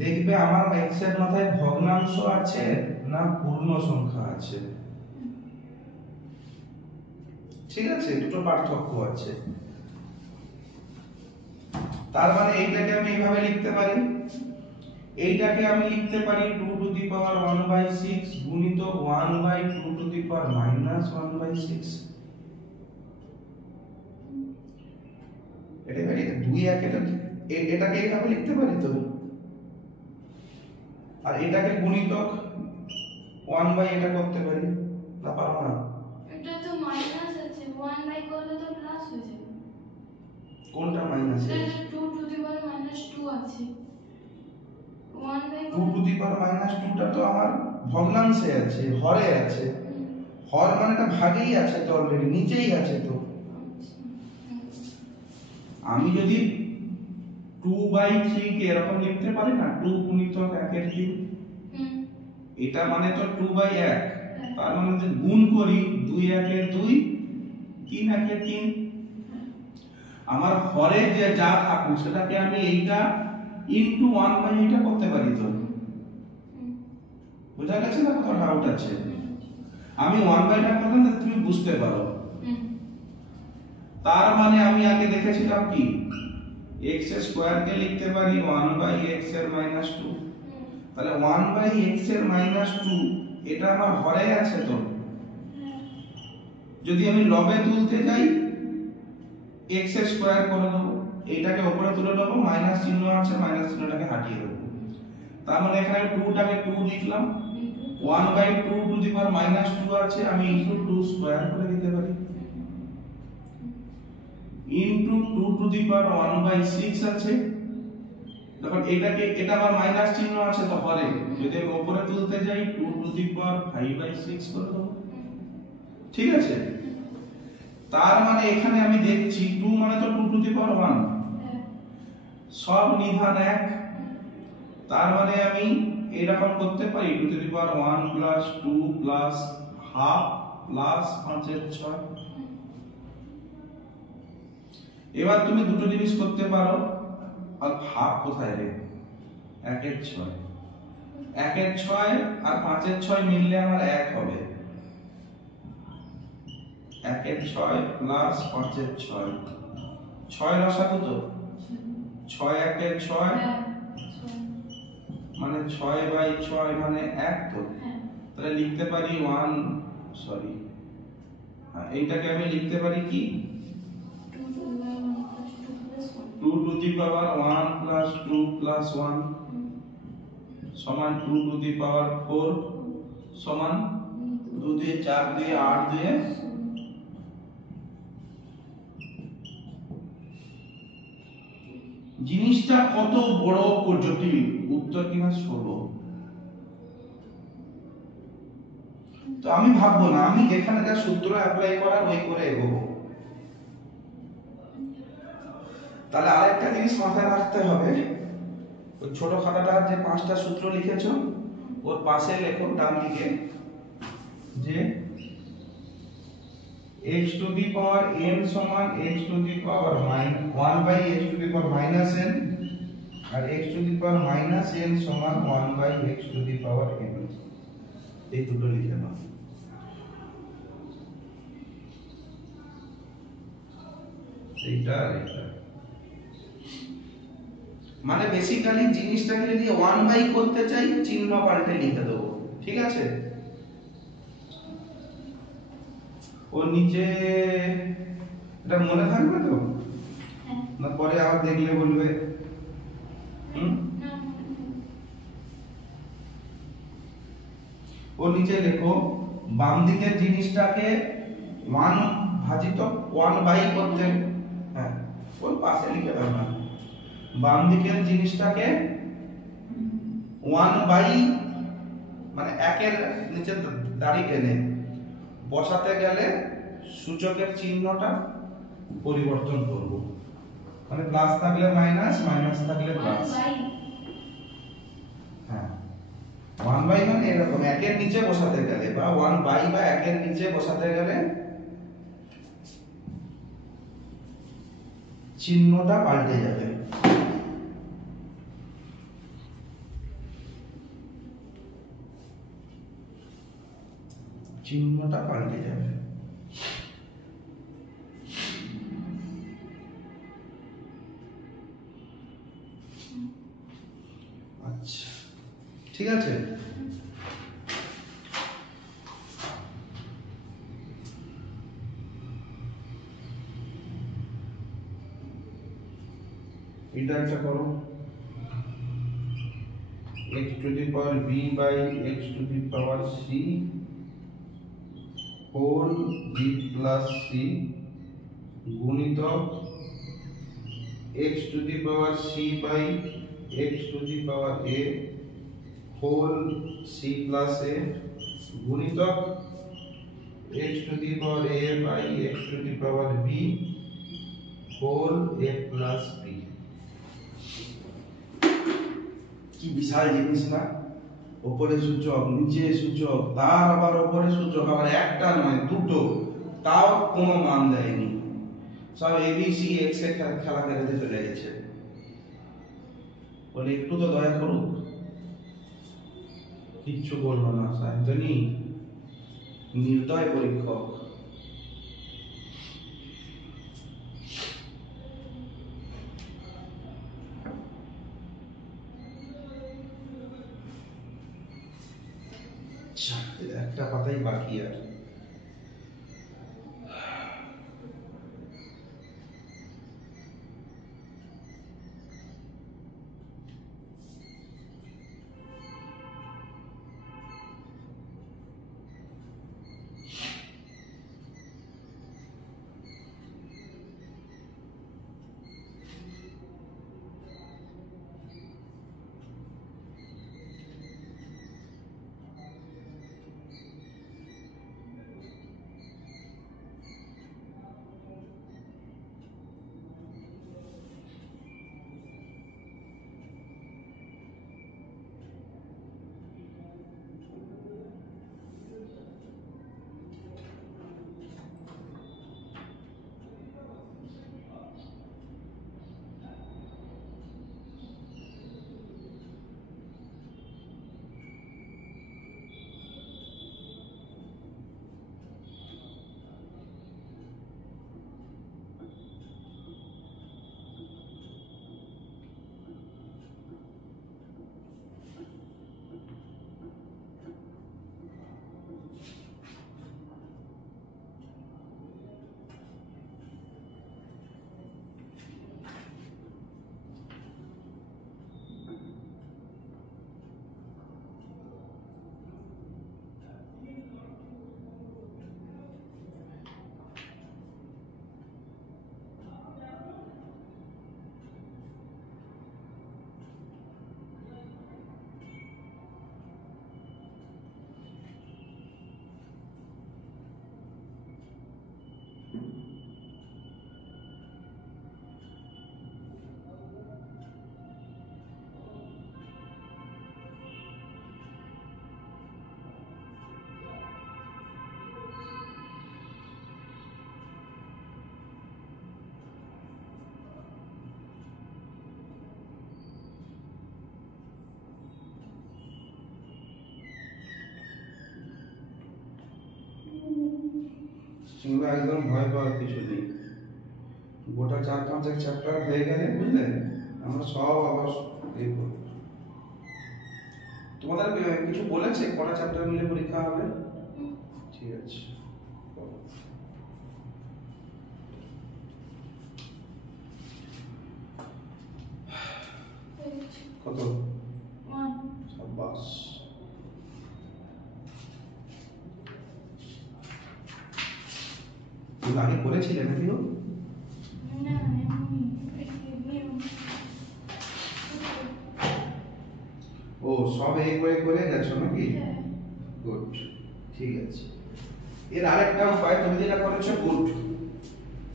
দেখবে আমার x এর মাথায় ভগ্নাংশ আছে না পূর্ণ সংখ্যা আছে, ঠিক আছে, দুটো পার্থক্য আছে। তার মানে এইটাকে আমি এইভাবে লিখতে পারি, এইটাকে আমি লিখতে পারি 2⁻1/6 গুণিত 1/2⁻1/6। এটা মানে 2 1 এটাকে এইভাবে লিখতে পারি তো, আর এটাকে গুণিতক 1/, এটা করতে পারি না, পারো না? এটা তো মাইনাস আছে, 1/, করলে তো প্লাস হয়ে যাবে। কোনটা মাইনাস আছে? এটা 2⁻2 আছে, 1/, 2⁻2টা তো আমার ভগ্নাংশে আছে, হরে আছে, হর মানে এটা ভাগেই আছে তো, অলরেডি নিচেই আছে তো। আমি যদি 2/3 কে এরকম লিখতে পারি না, 2 গুণিতক 1 এর 3, এটা মানে তো 2/1, তার মানে যে গুণ করি 2 1 এর 2, 3 1 এর 3, আমার হরে যে যা থাকুক সেটাকে আমি এইটা ইনটু 1/, এটা করতে পারি তো। বুঝা গেছে না, কোথাও ডাউট আছে? আমি 1/, টা করলাম যাতে তুমি বুঝতে পারো। তার মানে আমি আগে দেখেছিলাম কি x² কে লিখতে পারি 1/x এর -2, তাহলে 1/x এর -2 এটা আমার হরে আছে তো। যদি আমি লবে তুলতে যাই x এর স্কয়ার করে দেব, এইটাকে উপরে তুলে নেব, মাইনাস চিহ্ন আছে, মাইনাস চিহ্নটাকে হটিয়ে দেব। তার মানে এখানে 2 টাকে 2 লিখলাম, 1/2 টু দি পাওয়ার -2 আছে, আমি ইনটু 2 স্কয়ার করে দিতে পারি, ইনটু 2 টু দি পাওয়ার 1/6 আছে। তখন এটাকে, এটা আবার মাইনাস চিহ্ন আছে তো হরে, যদি আমি উপরে তুলতে যাই 2 টু দি পাওয়ার 5/6 করে দেব। ঠিক আছে, তার মানে এখানে আমি দেখছি 2 মানে তো 2 টু দি পাওয়ার 1, সব নিধান 1, তার মানে আমি এরকম করতে পারি 2 to the power 1 plus 2 plus half plus 5/6। এবার তুমি দুটো জিনিস করতে পারো, আর হাফ কোথায় রে, 1/6, 1/6 আর 5/6 মিললে আমার 1 হবে, 1/6 প্লাস 5/6, 6 লসাগু তো, 6 1/6 মানে 6/6 মানে 1 তো, তাহলে লিখতে পারি 1, সরি, এইটাকে আমি লিখতে পারি কি 2 to the power 1 plus 2 plus 1 সমান 2 টু দি পাওয়ার 4 সমান 2 দিয়ে 4 দিয়ে 8 দিয়ে জিনিসটা কত বড় জটিল, উত্তর কিনা 16। তো আমি ভাববো না, আমি এখানে যা সূত্র অ্যাপ্লাই করার ওই করে এগোবো। তাহলে আরেকটা জিনিস মাথায় রাখতে হবে, ওই ছোট খাতাটার যে 5টা সূত্র লিখেছো ওর পাশে লেখো ডান দিকে যে x to the power n সমান x to the power 1/x to the power -n, আর x to the power -n সমান 1/x to the power n। এই দুটো লিখে নাও। এইটা আর এটা মানে বেসিক্যালি জিনিসটাকে যদি 1/, করতে চাই চিহ্ন পাল্টে লিখে দেবো। ঠিক আছে, ওর নিচে এটা মনে থাকবে তো, না পরে আবার দেখলে বলবে ওর নিচে লেখো বাম দিকের জিনিসটাকে 1 ভাজিত 1/, করতে, হ্যাঁ ওর পাশে লিখে দাও না, বাম দিকের জিনিসটাকে 1/, মানে 1 এর নিচে দাঁড়ি টেনে বসাতে গেলে সূচকের চিহ্নটা পরিবর্তন করব, মানে প্লাস থাকলে মাইনাস, মাইনাস থাকলে প্লাস। হ্যাঁ 1/, মানে এরকম 1 এর নিচে বসাতে গেলে বা 1/, বা 1 এর নিচে বসাতে গেলে চিহ্নটা পাল্টে যাবে। চিহ্নটা পাল্টে যাবে। আচ্ছা ঠিক আছে, এটা একটা করো, x to the power b by x to the power c whole b plus c গুণিতক x to the power c by x to the power a whole c plus a গুণিতক x to the power a by x to the power b whole a plus b। কি বিশাল জিনিস না, উপরে সূচক নিচে সূচক, তার আবার উপরে সূচক, আবার একটা নয় দুটো, তাও কোনো মান দেয়নি, সব এবিসি এক্স এর খেলা খেলতে চলে গেছে। বলে একটু তো দয়া করুক, কিচ্ছু বলবো না, সায়ন্তনী নির্দয় পরীক্ষক। একটা পাতাই বাকি আর। তোমরা একদম ভয় পাওয়ার কিছু নেই। গোটা 4-5 চ্যাপ্টার হয়ে গেলে বুঝলে, আমরা সব আবার এই করব। তোমাদের কিছু বলেছে কটা চ্যাপ্টার মিলে পরীক্ষা হবে? ঠিক আছে। কত? 1 সাব্বাস। তুমি আগে করেছিলে নাকি গো? না এমনি ও সব এই করে গেছো নাকি? হ্যাঁ। গুড, ঠিক আছে। এর আরেকটা উপায় তুমি যেটা করেছো গুড।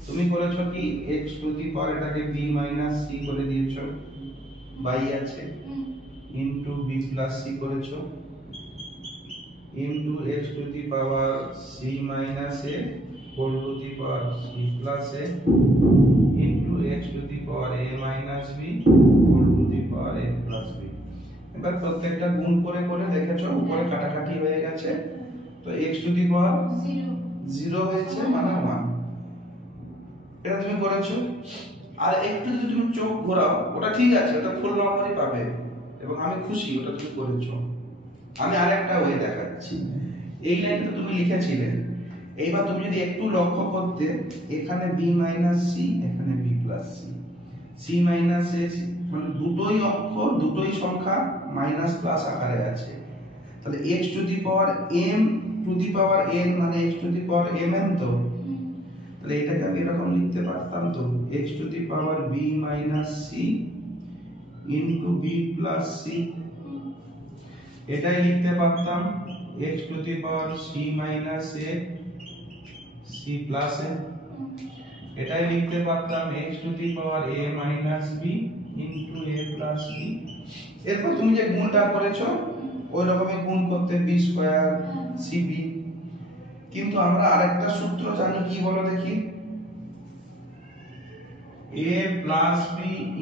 তুমি করেছো কি x টু দি পাওয়ার এটাকে b মাইনাস c করে দিয়েছো, বাই আছে ইনটু b প্লাস c করেছো into x to the power c minus a whole to the power c plus a into x to the power a minus b whole to the power a plus b। এবার প্রত্যেকটা গুণ করে করে দেখেছো উপরে কাটাকাটি হয়ে গেছে, তো x টু দি পাওয়ার 0 হয়েছে মানে 1। এটা তুমি করেছো। আর একটু যদি তুমি চোখ ঘোরাও, ওটা ঠিক আছে, ওটা ফুল নম্বরই পাবে এবং আমি খুশি ওটা তুমি করেছো। আমি আরেকটা ওয়ে দেখাচ্ছি। এই লাইনটা তুমি লিখেছিলে, এইবার তুমি যদি একটু লক্ষ্য করতে, এখানে b মাইনাস c, এখানে b plus c, c minus a, মানে দুটোই অক্ষর দুটোই সংখ্যা মাইনাস প্লাস আকারে আছে। তাহলে x to the power m two the power n মানে x to the power mn, তো তাহলে এটাকে আমি এরকম লিখতে পারতাম তো x to the power b minus c into b plus c। এটাই লিখতে পারতাম x to the power c minus a c plus a। এটাই লিখতে পারতাম x to the power a minus b into a plus b। এরপর তুমি যে গুণটা করেছো ওই রকমই গুণ করতে b স্কয়ার cb। কিন্তু আমরা আরেকটা সূত্র জানি, কি বলো দেখি? a plus b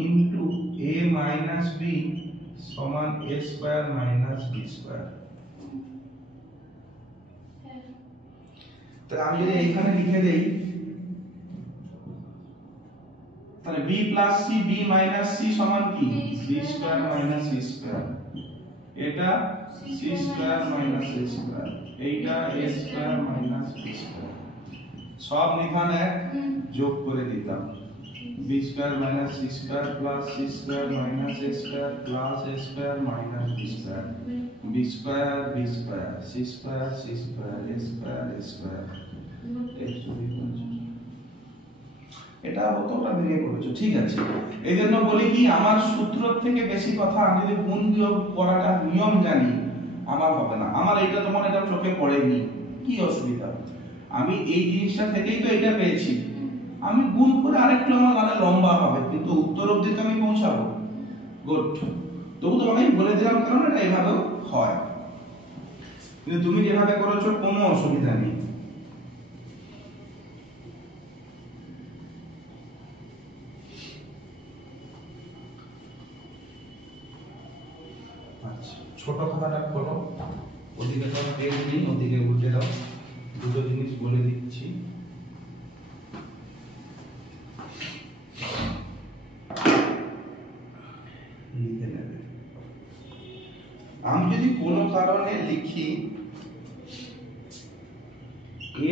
into a minus b সমান a square minus b square. তাহলে আমি যদি এখানে লিখে দেই, তাহলে b plus c b minus c সমান কি? b square minus c square. এটা c square minus a square, এইটা a square minus b square, সব নিধান এক যোগ করে দিতাম, b square minus c square plus c square minus a square plus a square minus b square, b square b square c square c square a square a square x to the power, এটা অতটা ভেঙে করেছো, ঠিক আছে। এই জন্য বলি কি, আমার সূত্র থেকে বেশি কথা আমি যদি গুণ বিয়োগ করাটা নিয়ম জানি আমার হবে না, আমার এটা তোমার এটা চোখে পড়েনি, কি অসুবিধা, আমি এই জিনিসটা থেকেই তো এটা পেয়েছি, আমি গুণ করে আরেকটু আমার মানে লম্বা হবে, কিন্তু উত্তর অবধি তো আমি পৌঁছাবো, গুড। তবু তোমাকে আমি বলে দিলাম কারণ এটা এভাবেও হয়, কিন্তু তুমি যেভাবে করেছো কোনো অসুবিধা নেই। আচ্ছা, ছোট খাতাটা খোলো, ওদিকে তো পেজ নেই, ওদিকে উল্টে দাও, দুটো জিনিস বলে দিচ্ছি। লিখে নেবে, আমি যদি কোনো কারণে লিখি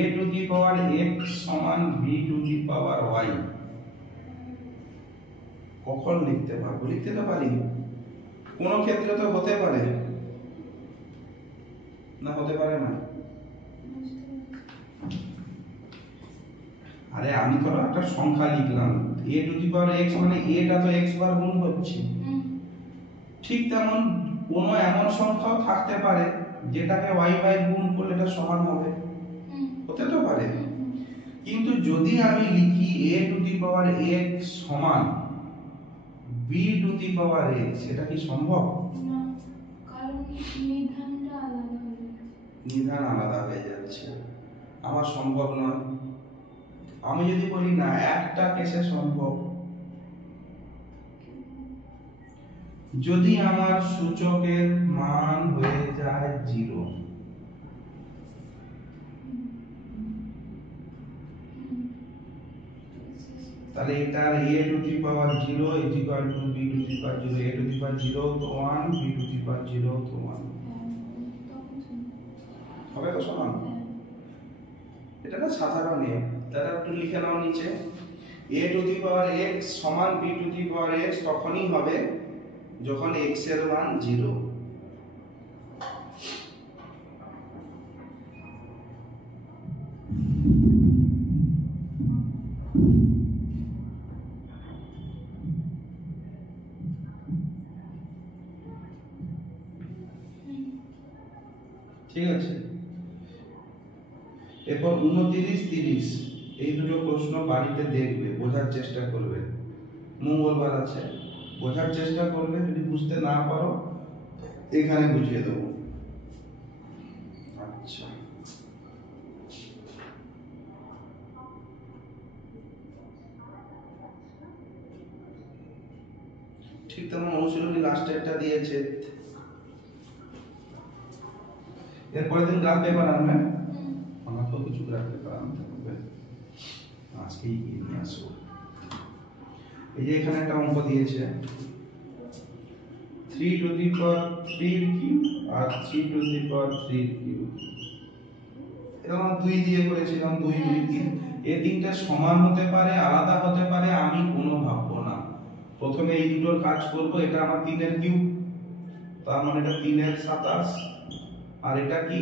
a to the power x সমান b to the power y, কখন লিখতে পারবো? লিখতে তো পারি, কোন ক্ষেত্রে তো হতে পারে না, হতে পারে না। আরে আমি তো একটা সংখ্যা লিখলাম a to the power x, মানে a টা তো x বার গুণ হচ্ছে, ঠিক তেমন কোন এমন সংখ্যাও থাকতে পারে যেটাকে y বাই গুণ করলে এটা সমান হবে, হতে তো পারে। কিন্তু যদি আমি লিখি a to the power x সমান b to the power x, এটা কি সম্ভব? না, কারণ নিধানটা আলাদা হয়ে যাচ্ছে। নিধান আলাদা হয়ে যাচ্ছে, আমার সম্ভব নয়। আমি যদি বলি না, একটা কেসে সম্ভব, যদি আমার সূচকের মান হয়ে যায় 0, তাহলে এটার a to the power 0 equal to b to the power 0, a to the power 0 তো 1, b টু দি পাওয়ার 0 তো 1, হবে তো সমান? এটা না সাধারণ নিয়ম, তাহলে একটু লিখে নাও নিচে, a to the power x সমান b to the power x তখনই হবে যখন x এর মান 0। ঠিক আছে, এরপর 29, 30 এই দুটো প্রশ্ন বাড়িতে দেখবে, বোঝার চেষ্টা করবে, মঙ্গলবার আছে, বোঝার চেষ্টা করবে, যদি বুঝতে না পারো এখানে বুঝিয়ে দেবো। আচ্ছা, ঠিক তেমন অনুশীলনী লাস্টেরটা দিয়েছে, এরপরের দিন গ্রাফ পেপার আনবে, আমাকেও কিছু গ্রাফ পেপার আনতে হবে, আজকেই গিয়ে নিয়ে আসবো। এই যে এখানে একটা অঙ্ক দিয়েছে 3 টু দি পাওয়ার 3 কিউব আর 3 টু দি পাওয়ার 3 কিউব, এটা আমরা 2 দিয়ে করেছিলাম, 2 3, এই তিনটা সমান হতে পারে আলাদা হতে পারে, আমি কোনো ভাববো না, প্রথমে এই দুটোর কাজ করব, এটা আমার 3 এর কিউব, তার মানে এটা 3 এর 27, আর এটা কি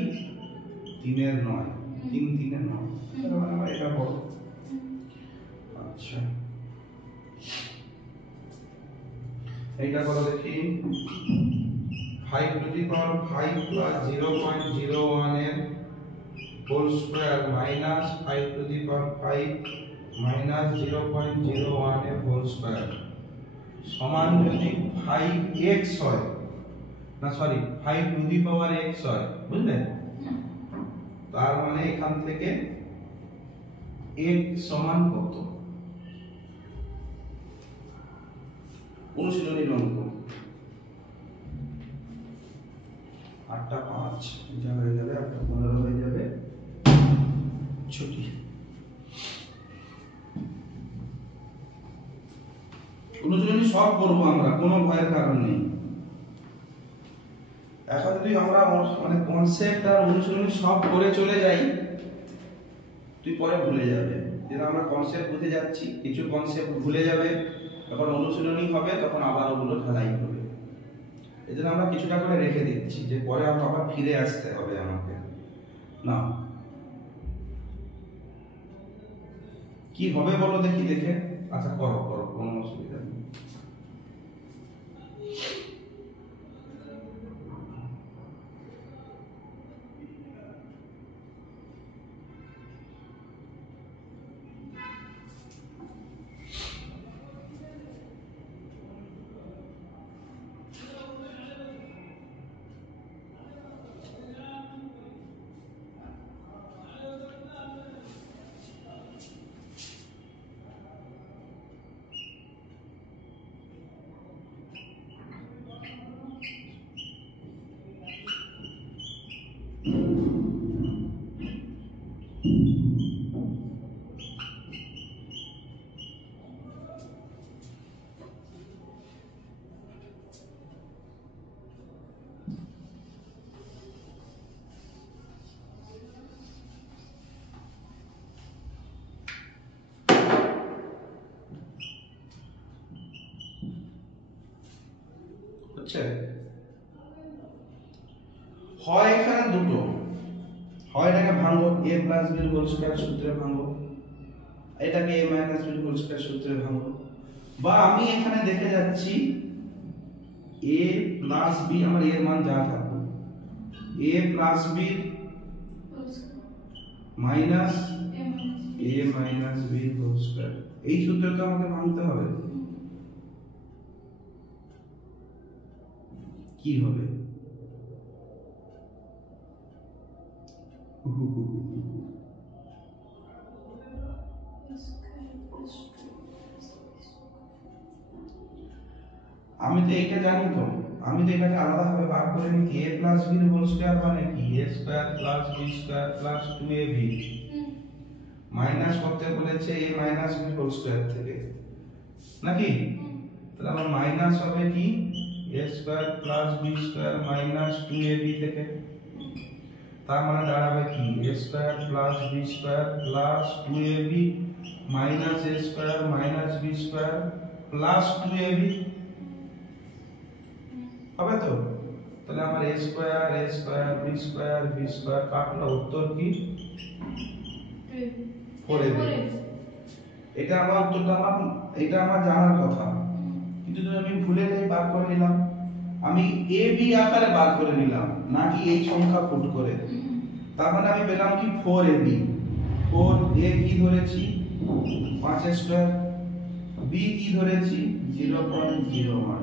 3 এর 9, 3 3 এর 9, তার মানে আমার এটা বড়। আচ্ছা, এইটা করো দেখি, 5 টু দি পাওয়ার 5 প্লাস 0.01 এর whole square minus 5 to the power 5 minus 0.01 এর হোল স্কয়ার সমান যদি 5x হয়, না sorry 5 to the power x হয়, বুঝলে, তার মানে এখান থেকে x সমান কত? অনুশীলনী অঙ্ক 8টা 5 যা হয়ে যাবে, 8টা 15 হয়ে যাবে, ছুটি। অনুশীলনী সব করবো আমরা, কোনো ভয়ের কারণ নেই। এখন যদি আমরা মানে কনসেপ্ট আর অনুশীলনী সব করে চলে যাই, তুই পরে ভুলে যাবে। যেটা আমরা কনসেপ্ট বুঝে যাচ্ছি, কিছু কনসেপ্ট ভুলে যাবে, যখন অনুশীলনী হবে তখন আবার ওগুলো ঢালাই হবে। এই জন্য আমরা কিছুটা করে রেখে দিচ্ছি, যে পরে আবার ফিরে আসতে হবে আমাকে। না, কি হবে বলো দেখি, দেখে। আচ্ছা করো করো, কোনো অসুবিধা নেই। হচ্ছে হয় এখানে দুটো, হয় এটাকে ভাঙো a plus b whole square সূত্রে ভাঙো, এটাকে a minus b whole square সূত্রে ভাঙো, বা আমি এখানে দেখে যাচ্ছি a প্লাস b, আমার এর মান যা থাকবে a plus b minus a minus b whole square, এই সূত্রটা আমাকে ভাঙতে হবে। কি হবে? আমি তো এটা জানি, তো আমি তো এটাকে আলাদা ভাবে ভাগ করে নিই। a প্লাস b এর হোল স্কয়ার মানে কি? a square plus b square plus 2ab minus করতে বলেছে a minus b whole square থেকে, নাকি? তাহলে আমার মাইনাস হবে কি a square plus b square minus 2ab থেকে। তার মানে দাঁড়াবে কি a square plus b square plus 2ab minus a square minus b square plus 2ab হবে তো? তাহলে আমার a স্কয়ার b স্কয়ার কাটলো, উত্তর কি 4ab। এটা আমার উত্তরটা, এটা আমার জানার কথা, কিন্তু যদি আমি ভুলে যাই বার করে নিলাম, আমি a b আকারে বার করে নিলাম, নাকি এই সংখ্যা পুট করে। তার মানে আমি পেলাম কি 4ab। 4a কি ধরেছি 5 স্কয়ার, b কি ধরেছি 0.01।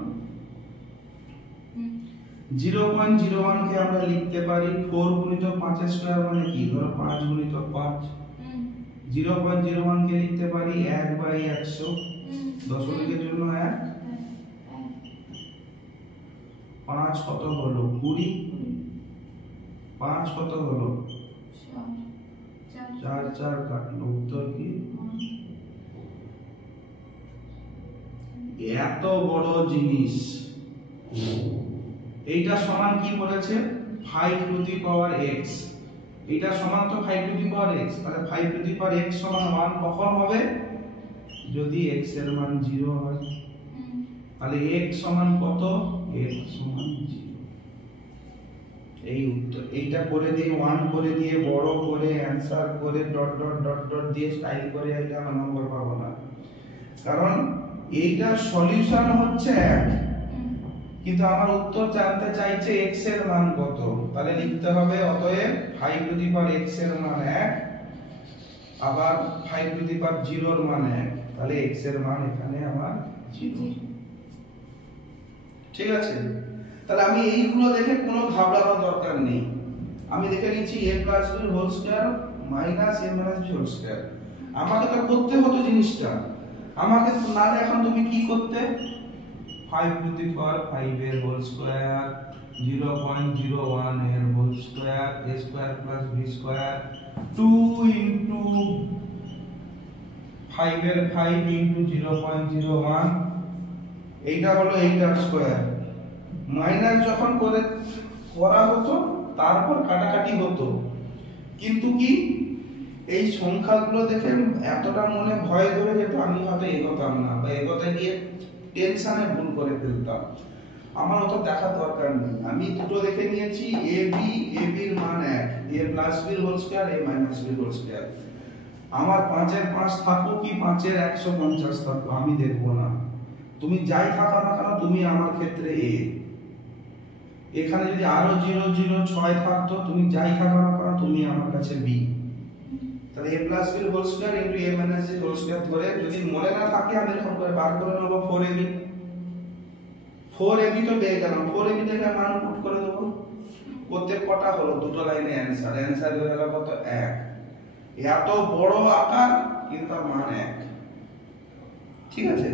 0.01 কে আমরা লিখতে পারি 4 গুণিত 5 স্কয়ার মানে কি, ধরো 5 গুণিত 5। 0.01 কে লিখতে পারি 1/100, দশমিকের জন্য 1। 5 কত হলো 20, 5 কত হলো 4 4 কাটলো, উত্তর কি? এত বড় জিনিস, এইটা সমান কি বলেছে 5 টু দি পাওয়ার x, এটা সমান তো 5 টু দি পাওয়ার x, তাহলে 5 টু দি পাওয়ার x সমান 1 কখন হবে? যদি x এর মান 0 হয়। তাহলে x সমান কত? x সমান 0। এই উত্তর, এইটা করে দিয়ে 1 করে দিয়ে বড় করে অ্যানসার করে ডট ডট ডট ডট দিয়ে স্টাইল করে এটা আমরা নম্বর পাবো না, কারণ এইটা সলিউশন হচ্ছে 1, কিন্তু আমার উত্তর জানতে চাইছে x এর মান কত। তাহলে লিখতে হবে অতএব 5 টু দি পাওয়ার x এর মান 1, আবার 5 টু দি পাওয়ার 0 এর মান 1, তাহলে x এর মান এখানে আমার 0। ঠিক আছে? তাহলে আমি এইগুলো দেখে কোনো ঘাবড়ানোর দরকার নেই, আমি দেখে নিচ্ছি a plus b whole square minus a minus b whole square. আমাকে তো করতে হতো জিনিসটা, আমাকে না এখন তুমি কি করতে 5 টু দি পাওয়ার 5 এর হোল স্কয়ার 0.01 এর whole square a square plus b square 2 into 5 এর 5 ইনটু 0.01, এইটা হলো এইটার স্কয়ার, মাইনাস যখন করে করা হতো, তারপর কাটাকাটি হতো। কিন্তু কি এই সংখ্যাগুলো দেখে এতটা মনে ভয় ধরে যেত, আমি হয়তো এগোতাম না, বা এগোতে গিয়ে টেনশনে ভুল করে ফেলতাম। আমার অত দেখার দরকার নেই, আমি দুটো দেখে নিয়েছি, এ বি এর মান 1, a plus b whole square a minus b whole square. আমার 5 এর 5 থাকুক কি 5 এর 150 থাকুক, আমি দেখব না। তুমি যাই থাকো না কেন, তুমি আমার ক্ষেত্রে a। এখানে যদি আরো 0 0 6 থাকতো, তুমি যাই থাকো না কেন, তুমি আমার কাছে b। তাহলে a plus b whole square into a minus b whole square ধরে যদি মনে না থাকে, আমি এরকম করে বার করে নেব 4ab। 4ab তো পেয়ে গেলাম, 4ab থেকে মান পুট করে দেবো। প্রত্যেক কটা হলো দুটো লাইনে অ্যানসার, অ্যানসার হয়ে গেল কত 1। এত বড় আকার কিন্তু তার মান 1। ঠিক আছে,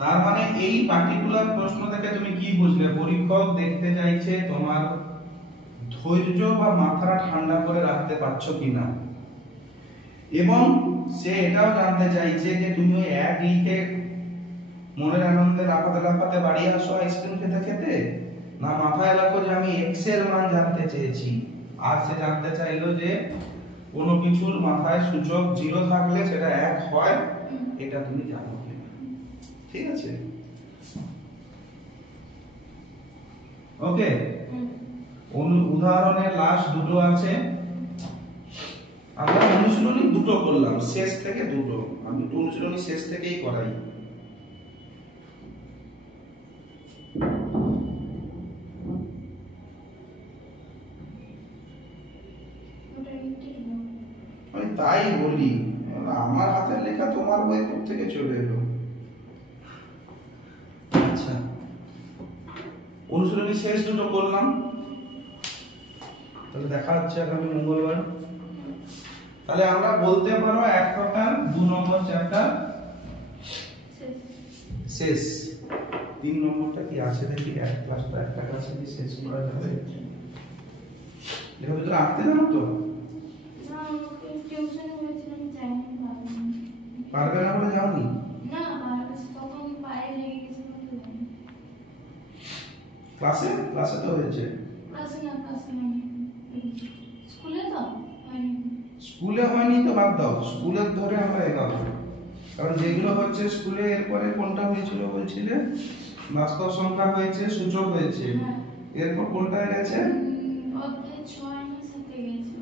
তার মানে এই পার্টিকুলার প্রশ্ন থেকে তুমি কি বুঝলে? পরীক্ষক দেখতে চাইছে তোমার ধৈর্য বা মাথাটা ঠান্ডা করে রাখতে পারছো কিনা, এবং সে এটাও জানতে চাইছে যে তুমি ওই এক লিখে মনের আনন্দে লাফাতে লাফাতে বাড়ি আসো আইসক্রিম খেতে খেতে, না মাথায় রাখো যে আমি এক্স এর মান জানতে চেয়েছি। আর সে জানতে চাইলো যে কোনো কিছুর মাথায় সূচক 0 থাকলে সেটা 1 হয়, এটা তুমি জানো কিনা। ঠিক আছে, ওকে। উদাহরণের লাস্ট দুটো আছে, আমরা অনুশীলনী দুটো করলাম, শেষ থেকে দুটো। আমি অনুশীলনী শেষ থেকেই করাই। আমি তাই বলি, আমার হাতের লেখা তোমার বই থেকে চলে এলো। আচ্ছা, অনুশীলনী শেষ দুটো করলাম, তাহলে দেখা হচ্ছে আগামী মঙ্গলবার। তাহলে আমরা বলতে পারো এক প্রকার 2 নম্বর চ্যাপ্টার শেষ। 3 নম্বরটা কি আছে দেখি, এক ক্লাসটা একটা ক্লাসে কি শেষ করা যাবে? এর ভিতরে আঁকতে জানো তো? না, আমাকে টিউশন হয়েছিল, আমি যাইনি, পারবে না বলে যাওনি? না, পারবে, তখন পায়ে লেগে গেছিল তো যাইনি। ক্লাসে তো হয়েছে। ক্লাসে হয়নি, স্কুলে তো হয়নি। স্কুলে হয়নি তো বাদ দাও, স্কুলের ধরে আমরা এগাবো, কারণ যেগুলো হচ্ছে স্কুলে, এরপরে কোনটা হয়েছিল বলছিলে? বাস্তব সংখ্যা হয়েছে, সূচক হয়েছে, এরপর কোনটা গেছে? অধ্যায় 6 না 7 গেছে।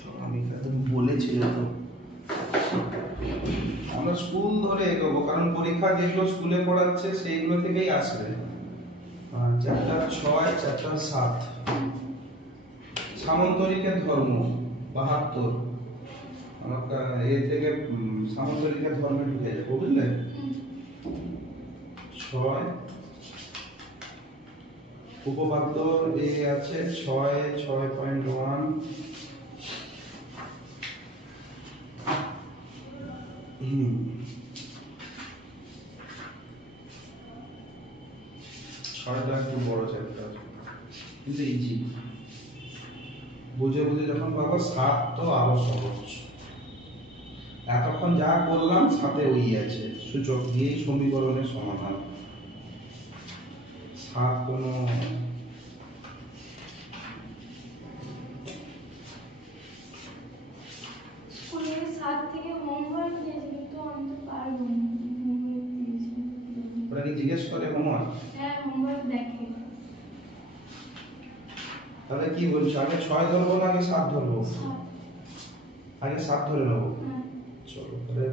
তো আমি তুমি বলেছিলে তো, আমরা স্কুল ধরে এগোবো, কারণ পরীক্ষা যেগুলো স্কুলে পড়াচ্ছে সেইগুলো থেকেই আসবে। চ্যাপ্টার 6, চ্যাপ্টার 7, সামন্তরিকের ধর্ম 72। আমরা এ থেকে সামন্তরিকের ধর্মে ঢুকে যাবো, বুঝলে? 6 উপপাদ্য এ আছে 6.1। ছয়টা একটু বড় চ্যাপ্টার, কিন্তু ইজি, বুঝে বুঝে যখন পাবো। 7 তো আরো সহজ, এতক্ষণ যা করলাম সাথে ওই আছে, সূচক দিয়েই সমীকরণের সমাধান। 7 কোনো স্কুলে 7 থেকে হোমওয়ার্ক দিয়েছে, কিন্তু আমি তো পারবো না, হোমওয়ার্ক দিয়েছে। ওরা কি জিজ্ঞেস করে হোমওয়ার্ক? হ্যাঁ, হোমওয়ার্ক দেখে। তাহলে কি বলছো, আগে 6 ধরবো না আগে 7 ধরবো? আগে 7 ধরে নেবো। চলো, তাহলে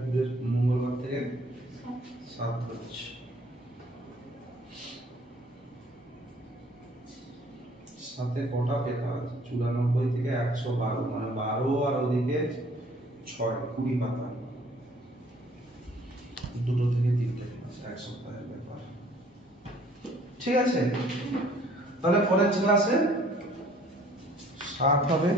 মঙ্গলবার থেকে 7 ধরছি। সাথে কটা পেতা আছে? 94 থেকে 112, মানে 12 আর ওদিকে 6, 20 পাতা। দুটো থেকে 3টে ক্লাস, এক সপ্তাহের ব্যাপার। ঠিক আছে, তাহলে পরের ক্লাসে 7 হবে।